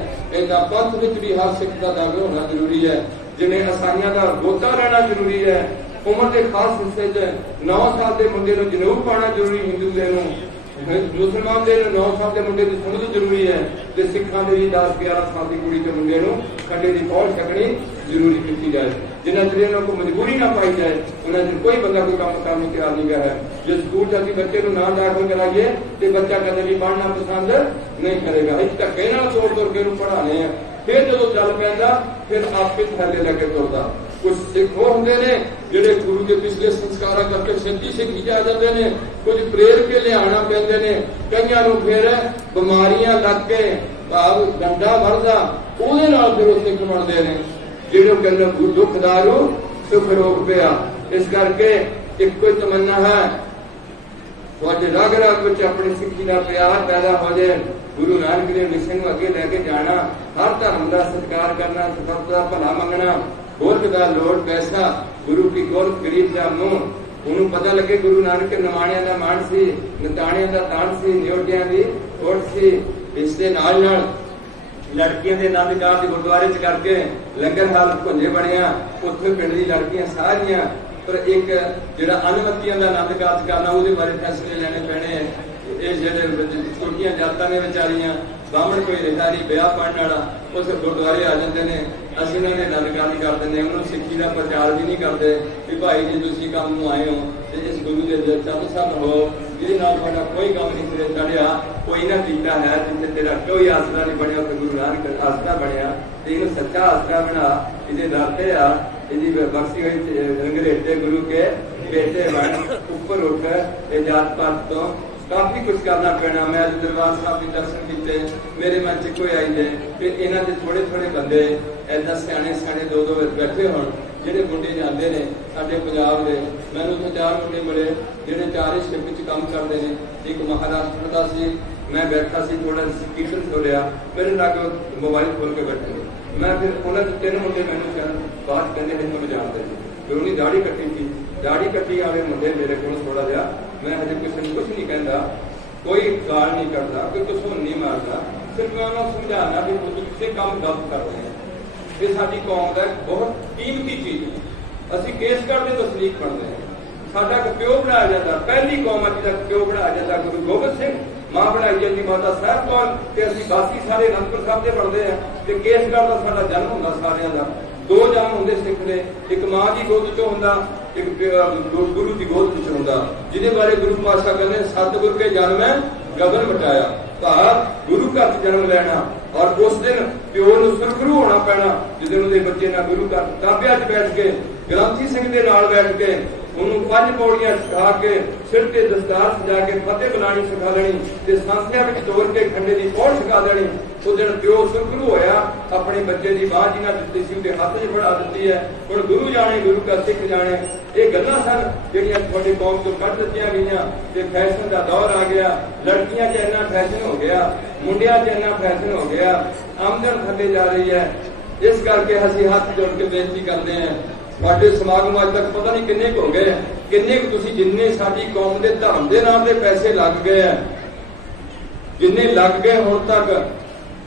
इदा पंथ में भी हर सिख का दाखिल होना जरूरी है जिन्हें आसाइयां का गोता रहना जरूरी है उम्र के खास हिस्से 9 साल के मुंडे को जनेऊ पाना जरूरी हिंदू के मुसलमान के 9 साल के मुंडे की समझ जरूरी है तो सिखा के 10-11 साल की कुड़ी के मुंडे को खड्डे की पहुंच सकनी जरूरी की जाए। जिन्ना चर इन्हों को मजबूरी ना पाई जाए उन्हें चर कोई बंदा कोई काम करने को तैयार नहीं है। जो स्कूल जाती बच्चे को ना दाखिल कराइए तो बच्चा कहते भी पढ़ना पसंद नहीं करेगा, इस धक्के ना तोड़ तोड़ के पढ़ाने हैं। फिर जो चल पैदा फिर आपके थैले लगे तुरता। कुछ सिख वो होंगे ने जेडे गुरु के पिछले संस्कार करके छेती सिखी जा जाते हैं, कुछ प्रेर के लिया पैंदे ने, कईयां फिर बीमारियां लग के भाव डंडा भरदा ਉਹਦੇ ਨਾਲ फिर उसे कमाते हैं जेडे कहते दुखदारू सुख रोग पिया। इस करके एक कोई तमन्ना है थोड़े रग रग में अपनी सिक्खी का प्यार पैदा हो जाए, गुरु नानक देव जी सिंह अगे लैके जाना, हर धर्म का सत्कार करना, सबका भला मंगना, गुरत का लोड़ पैसा, गुरु की गुरत गरीब का मुंह, उन्होंने पता लगे गुरु नानक के नमाणिया का मान सी, नताणिया का तान सी, न्योटिया की ओट सी। इसके नाल लड़कियों के आनंद कार गुरुद्वारे च करके लंगर हाल भुंजे बनिया, उत्थे पिंड दी लड़कियां सारियां, पर एक जिहड़ा अनमतियां का आनंद कार करना उसदे बारे फैसले लेने पैने हैं। ये जिहड़े छोटियां जातां ने विचारियां बामण कोई रिहा नहीं ब्याह पढ़ने वाला उस गुरुद्वारे आ जाते हैं, असं उन्होंने आनंद कार नहीं करते हैं, उन्होंने सिक्खी का प्रचार भी नहीं करते कि भाई जी तुसीं काम नूं आए हो तो इस गुरु के चंद हो जिहदे नाल तुहाडा कोई काम नहीं सिरे चढ़िया, कोई ना कीता है जिथे तेरा कोई आसरा नहीं बनया उत्थे गुरु नानक आसरा बनया, तो इन्हूं सच्चा आसरा बना, इहदे दर आ इहदी बख्शी हुई अंग्रेजे गुरु के बेटे बन, उपर उठ ये जात पात तो काफी कुछ करना पैना। मैं अज दरबार साहब के दर्शन किए, मेरे मन च कोई आई जाए कि इन्हों के थोड़े थोड़े बंदे ऐसा सियाने सियाने दो दो बैठे हो ਜਿਹੜੇ ਮੁੰਡੇ ਜਾਂਦੇ ਨੇ ਸਾਡੇ ਪੰਜਾਬ ਦੇ। ਮੈਨੂੰ ਉੱਥੇ 4 ਮੁੰਡੇ ਮਿਲੇ ਜਿਹੜੇ 4 ਹੀ ਸ਼ਿਪ ਵਿੱਚ ਕੰਮ ਕਰਦੇ ਨੇ। ਇੱਕ ਮਹਾਰਾਸ਼ਟਰ ਦਾ ਸੀ, ਮੈਂ ਬੈਠਾ ਸੀ ਥੋੜਾ ਕੀਰਤਨ ਸੁਣਿਆ, ਮੇਰੇ ਨਾਲ ਮੋਬਾਈਲ ਖੋਲ ਕੇ ਬੈਠੇ। ਮੈਂ ਫਿਰ ਉਹਨਾਂ ਦੇ 3 ਮੁੰਡੇ ਮੈਨੂੰ ਬਾਤ ਕਹਿੰਦੇ ਨੇ ਤੁਹਾਨੂੰ ਜਾਣਦੇ ਨੇ, ਫਿਰ ਉਹਨੇ ਦਾੜੀ ਕੱਟੀ ਸੀ, ਦਾੜੀ ਕੱਟੀ ਵਾਲੇ ਮੁੰਡੇ ਮੇਰੇ ਕੋਲ ਥੋੜਾ ਜਿਹਾ, मैं हजे किसी ने कुछ नहीं कहता, कोई गाल नहीं करता, कोई कुछ नहीं मारता, सिर्फ मैं उन्होंने समझाना भी किसी काम गलत कर रहे हैं। ये साडी कौम का बहुत कीमती चीज है, असं केस करते तो शरीक बनते हैं। साडा प्यो बनाया जाता, पहली कौम अज तक प्यो बनाया जाता गुरु गोबिंद सिंह, मां बनाई जाती माता साहब कौर, ते असीं बाकी सारे अनंदपुर साहब के पढ़ते हैं। ते केस करता साडा जन्म होंदा सारिਆਂ ਦਾ, 2 जन्म होंदे सिख दे, एक मां की गोद चों हुंदा, एक गुरु की गोद च हुंदा, जिहदे बारे गुरु पातशाह कहंदे सतगुर के जन्म है गगन मटाया, भाव गुरु घर च जन्म लैना। और उस दिन प्यो नूं सुरखरू होना पैना, जिस दिन उहदे बच्चे ना गुरु घर ताबिया च बैठ के ग्रंथी सिंह दे नाल बैठ के उन्होंने 5 पौड़ियां सिखा के सिर ते दस्तार सजा के फतेह बुलानी सिखा देनी, ते सांसियां विच तोड़ के खंडे की पौड़ सिखा देनी। उस दिन प्यो सुरखरू होया, अपने बच्चे की बांह जिन्हां दित्ती सी उहदे हत्थ च फड़ा दित्ती है। हुण गुरु जाने गुरु का सिख जाने, ये गल्लां सन जिहड़ियां तुहाडी कौम तों कढ दित्तियां गईयां। ते फैशन का दौर आ गया, लड़कियां च इन्ना फैशन हो गया, मुंडियां च इन्ना फैशन हो गया, आमदन थल्ले जा रही है। इस करके असीं हत्थ जोड़ के बेनती करते हैं, ਤੁਹਾਡੇ ਸਮਾਗਮ ਅੱਜ ਤੱਕ पता नहीं किन्ने हो गए, किन्ने तुसीं जिन्ने साडी कौम के धर्म के नाम से पैसे लग गए हैं, जिन्ने लग गए हुण तक,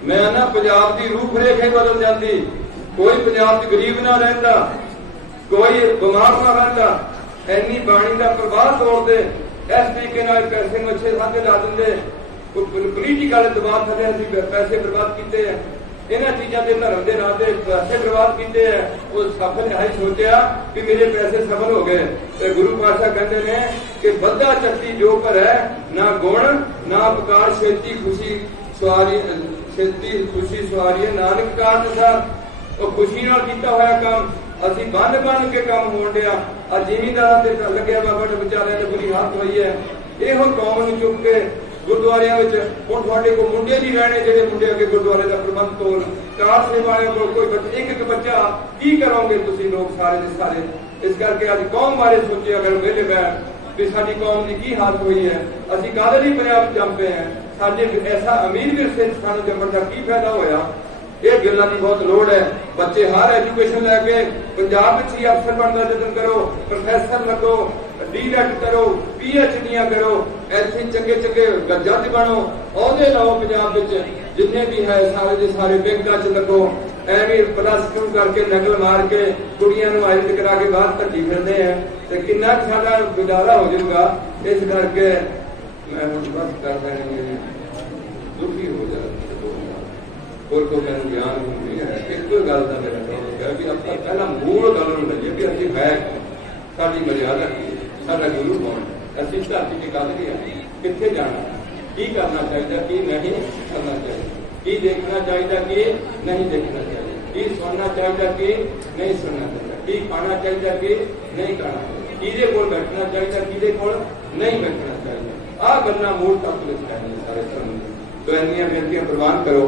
मैं ना पंजाब की रूपरेखा ही बदल जाती, कोई पंजाब च गरीब ना रहिंदा, कोई बीमार ना रहिंदा। इन्नी बाणी का प्रवाह तोड़ते इस तरीके नाल पैसे अच्छे साझे ला देंगे, पोलीटिकल दबाव थले असीं पैसे बर्बाद किए हैं, इन्हां चीज़ों के धर्म के नाम से पैसे बर्बाद किए हैं। उस सफल ने सोचा कि मेरे पैसे सफल हो गए। तो गुरु पातशाह कहते हैं कि बद्धा चक्की जो पर है ना गुण ना अपकार, छेती खुशी सवारी, छेती खुशी सवारी है नानक कार दसा। और खुशी नाल कीता होया काम असीं बन बन के काम होण दिया, अज जिमींदारां ते लग्गिया बाबा बेचारियां ने बुरी हालत होई है। इहो कौम नूं चुक के गुरुद्वारियां विच हुण तुहाडे कोल मुंडे नहीं रहने, जिहड़े मुंडे अगे गुरुद्वारे दा प्रबंध तोड़, कार सेवावालियां कोल कोई बच्चा एक बच्चा की करोगे तुसीं लोग सारे दे सारे। इस करके अज कौम बारे सोचे अगर वेले बैठ कि साडी कौम की की हालत हुई है, असीं काहदे लई पंजाब जम पे हैं, साडे ऐसा अमीर विरसे सानूं जम्मण दा की फायदा होया। ये गल्लां दी बहुत लोड़ है। बच्चे हर एजुकेशन लैके पंजाब विच ही अफसर बनने का यतन करो, प्रोफैसर लगो, डी.एड करो, PhD करो, ऐसे चंगे चंगे जज बनो, अहदे लाओ पंजाब विच जिन्ने भी है सारे दे सारे बैंकां च लगो। एवें प्लस टू करके नकल मार के कुड़ियां नूं आयत करा के बाहर धट्टी फिरदे हैं, ते किन्ना साडा गुजारा हो जाऊगा। इस करके मैं हुण बस कर देंगे दुखी हो जाए और कोई मैं ज्ञान नहीं है। एक गल का मेरा मतलब है कि आप पहला मूल गल लईए कि असं है साडी मर्यादा की, साडा गुरु कौन है, असं धरती के कद के आए, कितने जाना, की करना चाहिए, की नहीं करना चाहिए, की देखना चाहिए, की नहीं देखना चाहिए, की सुनना चाहिए, की नहीं सुनना चाहिए, की खाना चाहिए, की नहीं खाना चाहिए, किहदे कोल बैठना चाहिए, किहदे कोल नहीं बैठना चाहिए। आ गल्लां मूल तत्व विच है सारे धर्म दे। तो इन्नियां बेनतियां प्रवान करो,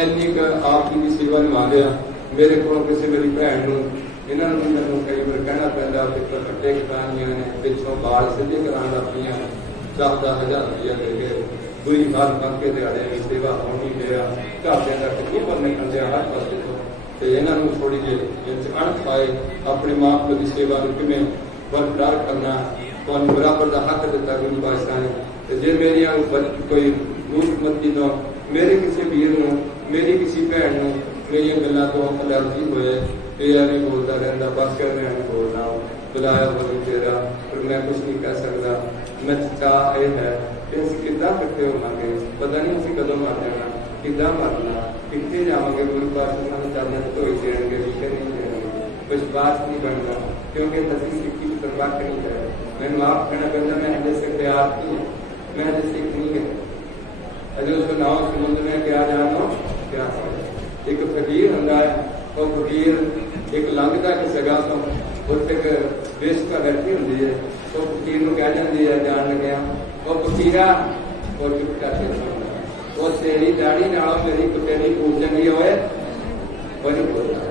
इन्नी आप की सेवा निभा लिया। मेरे को किसी मेरी भैन नूं इन्होंने भी मैं कई बार कहना पैदा कट्टे करानिया ने, पिछों बाल सीधे करा लगियां, 10-10 हज़ार रुपया दे के बुरी हाल बन के दिहाड़े में सेवा होनी दिया, घरदे का कुछ पर नहीं कर हर पासे तो इन्हों थोड़ी जी अणख आए अपने मां प्यो की सेवा में किमें बरकरार करना, कौन बराबर का हक दिता गुरु पातशाह ने। तो जे मेरी कोई रूपमती तो मेरे किसी वीर नूं, मेरी किसी भैन नूं मेरी गल्लां तो एलर्जी होए, नहीं बोलता रहता, बस कर मैं नहीं बोलना, बुलाया बोलू तेरा, पर मैं कुछ नहीं कह सकता। मैं चाह यह है कि असीं किद्दां इकट्ठे होवांगे, पता नहीं असीं कदों मर जाना, किद्दां मरना, कित्थे जावांगे, गुरु पातशाह सानूं चरणां च धोई देणगे कि नहीं देणगे, विश्वास नहीं बनता, क्योंकि असीं सिੱਖੀ की परवाह नहीं है। मैनूं आप कहना पैंदा मैं हजे सिद्धार्थी हूं, मैं हजे सिੱਖ नहीं है, हजे उस नाम समुद्र में क्या जानो क्या एक फकीर हुंदा है, वो फकीर एक लंघदा किसी जगह तो उत्थे एक बेसका बैठी हुंदी है, तो फकीर नूं कह जांदी है जान लग्या, वो फकीरा और चुप करके सुणदा, वो तेरी दाढ़ी नालों मेरी कुत्तेरी पूछ चंगी होए, वो नहीं बोलता,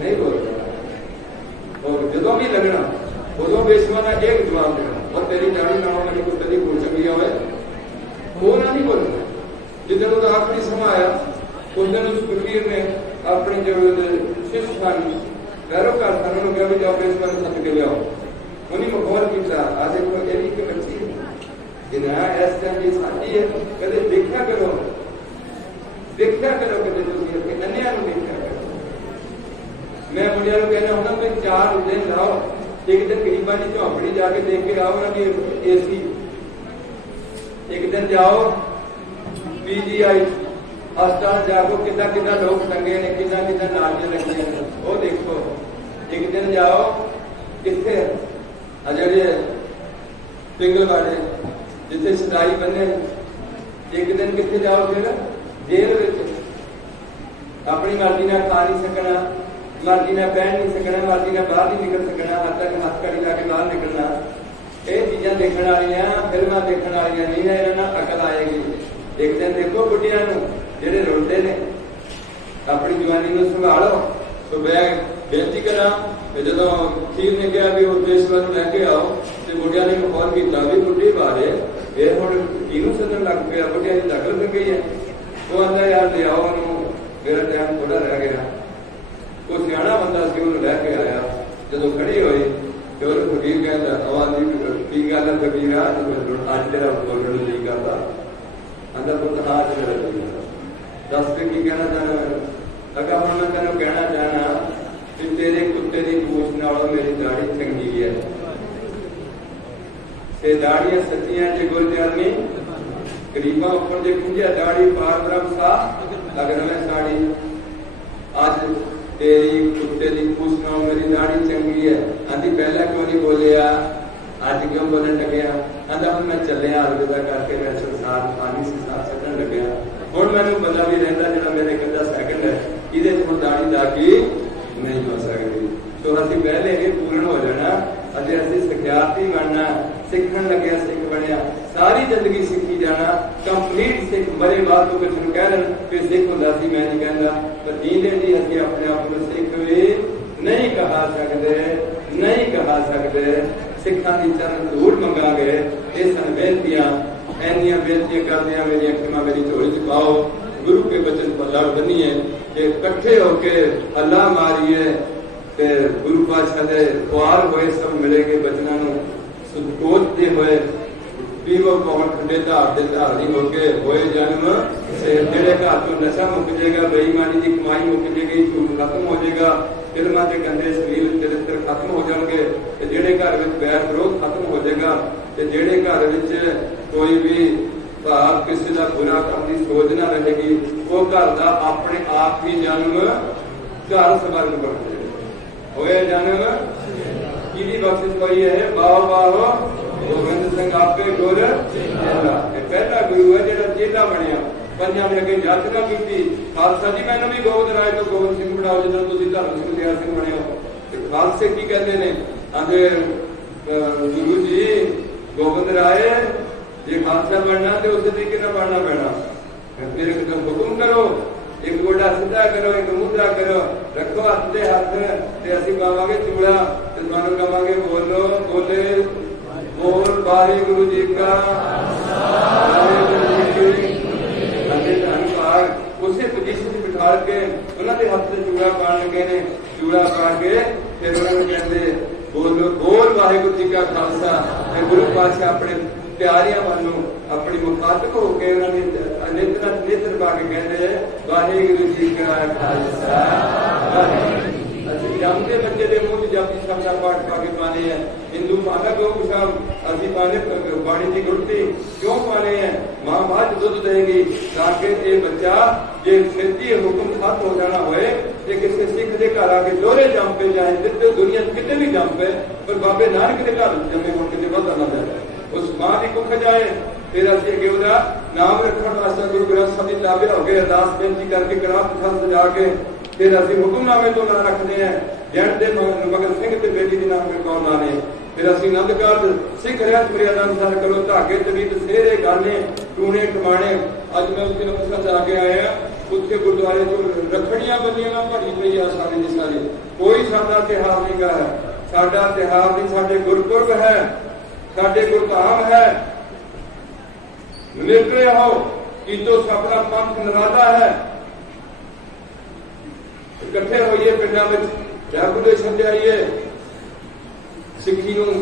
नहीं बोलता। और जदों भी लगना उदों बेसवा ने एक जवाब देना, और तेरी दाढ़ी नालों मेरी कुत्तेरी पूछ चंगी होए, वो ना नहीं बोलना। जिदन उसका आखिरी समय आया उस दिन उस फकीर ने अपने जो शिष्य सन पैरोकार सन उन्होंने कहा भी जाओ बेसवा ने सद के लियाओ, उन्हीं मखौल किया आज एक बच्ची जिन्हें इस टाइम की साथी है, कदे देखा करो कदे तुसीं अपने नन्हियां नूं देखा करो। मैं मुंडियां नूं कहना हुंदा भी 4 दिन लाओ, एक दिन गरीबां दी झोंपड़ी जाके देख के आओ ना भी एसी, एक दिन जाओ PGI अस्पताल जाओ, कितना कितना लोग टंगे ने, कितना कितना नालियां लगी हैं, वो देखो। एक दिन जाओ कितने अजड़े पिंगल वाले जिथे सटाई बने, एक दिन कितने जाओ फिर जेल में, अपनी मर्जी ने खा नहीं सकना, मर्जी ने पहन नहीं सकना, मर्जी ने बाहर नहीं निकल सकना, हद तक हथकड़ी ला के बाहर निकलना। ये चीज़ां देखने वालियां, फिल्मां देखने वालियां नहीं है, इन्हां अकल आएगी। एक दिन देखो बुढ़ियां नूं जेडे रोंदे ने, अपनी जवानी नूं संभालो। तो मैं बेनती करा जो खीर ने कहा भी बेसवा लैके आओ, तो बुढ़िया ने मखौल किया भी बुढ़ी बारे ये हुण किहनूं सदन लग पिया, बुढ़िया की दखल कर गई है। वो आंदा यार ले आओ उन्होंने, मेरा टाइम थोड़ा रह गया। कोई सियाणा बंदा सी उन्होंने लैके आया, जो खड़ी हुई तो फकीर कहता आवाज़ की गल है फकीर अज तेरा बोलने नहीं करता, आंदा पुत हाँ तेरा दस पे की कहना चाहना। अगर हम मैं तेन कहना चाहना कि तेरे कुत्ते की पूछ नालों मेरी दाढ़ी चंगी है, ते दाढ़ियां सच्चियां जे गुरदयाल में गरीबा उपर जे खुंजिया दाढ़ी पार ब्रह्म सा अगर मैं साड़ी आज तेरी कुत्ते की पूछ नालों मेरी दाढ़ी चंगी है। आंधी पहला क्यों नहीं बोलिया, आज क्यों बोलने लगे? आंदा हम मैं चलिया अलविदा करके मैं संसार पानी से साफ सकने लगे। हुण मैनूं पता भी रहिंदा जिहड़ा मेरे कदा सैकंड है इहदे च हुण दाढ़ी दागी नहीं हो सकती। तो असीं पहले ये पूर्ण हो जाना, अजे असीं सिखियार्थी बनना, सीखण लगे सिख बनिया, सारी जिंदगी सीखी जाना, कंप्लीट सिख। बड़े बात तो कुछ कह रहे कि सिख हुंदा सी, मैं नहीं कहंदा, पर जींदे जी असीं अपने आप को सिख भी नहीं कहा सकते, नहीं कहा सकते। सिखां दी चरण धूड़ मंगांगे। ये सन बेनतियां, ऐनियां बेनतियां करदियां मेरी क्षमा मेरी झोली च पाओ। गुरु के वचन पर लड़ बनीए कि इकट्ठे होके अल्लाह मारिए ते गुरु पातशाह दे द्वार होए सब मिलेंगे बचना नूं संकोचते हुए पीवो पवन ठंडे धार दे धारी होके होए जन्म से जेड़े घर तो नशा मुक जाएगा, बेईमानी की कमाई मुक जाएगी, झूठ खत्म हो जाएगा, फिल्मां के गंदे सलील चरित्र खत्म हो जाएंगे, जेड़े घर में बैर विरोध खत्म हो जाएगा, जेड़े घर में कोई भी भाव किसी का बुरा करने की सोच ना रहेगी, वो घर का अपने आप ही जन्म घर स्वर्ग बन जाएगा। होया जन्म की बख्शिश पाई है, बाहो बाहो गोबिंद सिंह आपे गुर चेला। पहला गुरु है जो चेला बनया, पंजा ने अगे यात्रा की। खालसा जी मैंने भी गोबिंद राय तो गोबिंद सिंह बनाओ, जो तुम धर्म सिंह दयाल सिंह बने हो। खालसे की कहते हैं, आंदे गुरु जी गोबिंद राय जे खालसा बनना तो उस तरीके ना बनना पैना, फिर हुक्म करो, एक गोडा सीधा करो, एक मुद्रा करो, रखो हाथ से हाथ ते असि पावांगे चूड़ा ते तुहानू कहांगे बोलो बोले बोल वाहिगुरु जी का धन्यवाद। उसे पोजीशन बिठा के उन्होंने हाथ से चूड़ा पा लगे ने, चूड़ा पा के फिर उन्होंने कहते बोलो बोल वाहिगुरु जी का खालसा। गुरु पातशाह अपने प्यारियां वालों अपनी मुखातब होकर उन्होंने नेत्र पा के कहते वाहिगुरु जी का खालसा। जमते बच्चे के मुंह जपजी साहब का पाठ पा के पाने हैं, हिंदू पाना लोग साहब अभी पाने बाणी की गुड़ती क्यों पाने हैं, मां बाद दुध देगी ताकि ये बच्चा जे खेती हुक्म खत्म हो जाना होए, ये किसी सिख के घर आके दोहरे जम पे जाए, दुनिया कितने भी जम पे, पर बाबे नानक के घर जमे हो कितने बता ना जाए, उस मां की कुख जाए। फिर असं अगे उसका नाम रखने वास्ते गुरु ग्रंथ साहिब जी लाभे हो गए, अरदास बेनती करके करा पसंद सजा के फिर असं हुक्मनामे तो ना रखते हैं, जैन के मगर सिंह के बेटी के नाम पर कौन लाने। फिर असं आनंद कारज सिख रहत मर्यादा अनुसार करो, धागे तवीत सेहरे गाने टूने टमाणे। अज मैं उसके अमृतसर जाके आया, उत्थे गुरुद्वारे जो रखड़ियां बनिया भरी पई आ सारी की सारी, कोई साडा त्योहार नहीं गा है, साडा त्योहार नहीं, साडे गुरपुरब है, साडे गुरधाम है। निकले हो कि तो सबका पंथ निराला है, इकट्ठे होइए पिंडा में रेगुलेशन लियाइए, सिक्खी नूं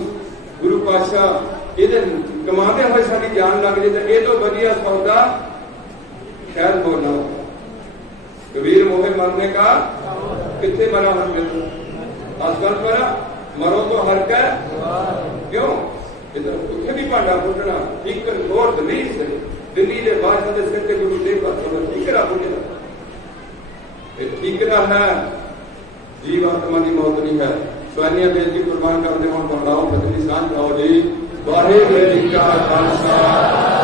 गुरु पातशाह ये कमाते हुए साडी जान लग जाए, तो ये तो वधिया सौदा शायद बोलना होगा। कबीर मोहे मरने का कितने मरा हर मिल आसपास मरा, मरो तो हर का क्यों इधर उठे भी भांडा फुटना ठीक और दलील से दिल्ली के बादशाह के सिर से गुरु देव का ठीकरा फुटना, ठीकरा है जीव आत्मा की मौत नहीं है। स्वैनिया बेटी कुर्बान करते हो पकड़ाओ पत्नी सांझ पाओ जी, वाहिगुरू जी का खालसा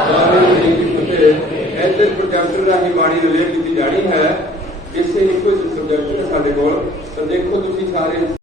वाहिगुरू जी की फतेह। ऐसे प्रोजेक्टर राही बाणी रिले की जानी है, इसे एक सब्जेक्ट है साडे कोल, तो देखो तुसीं सारे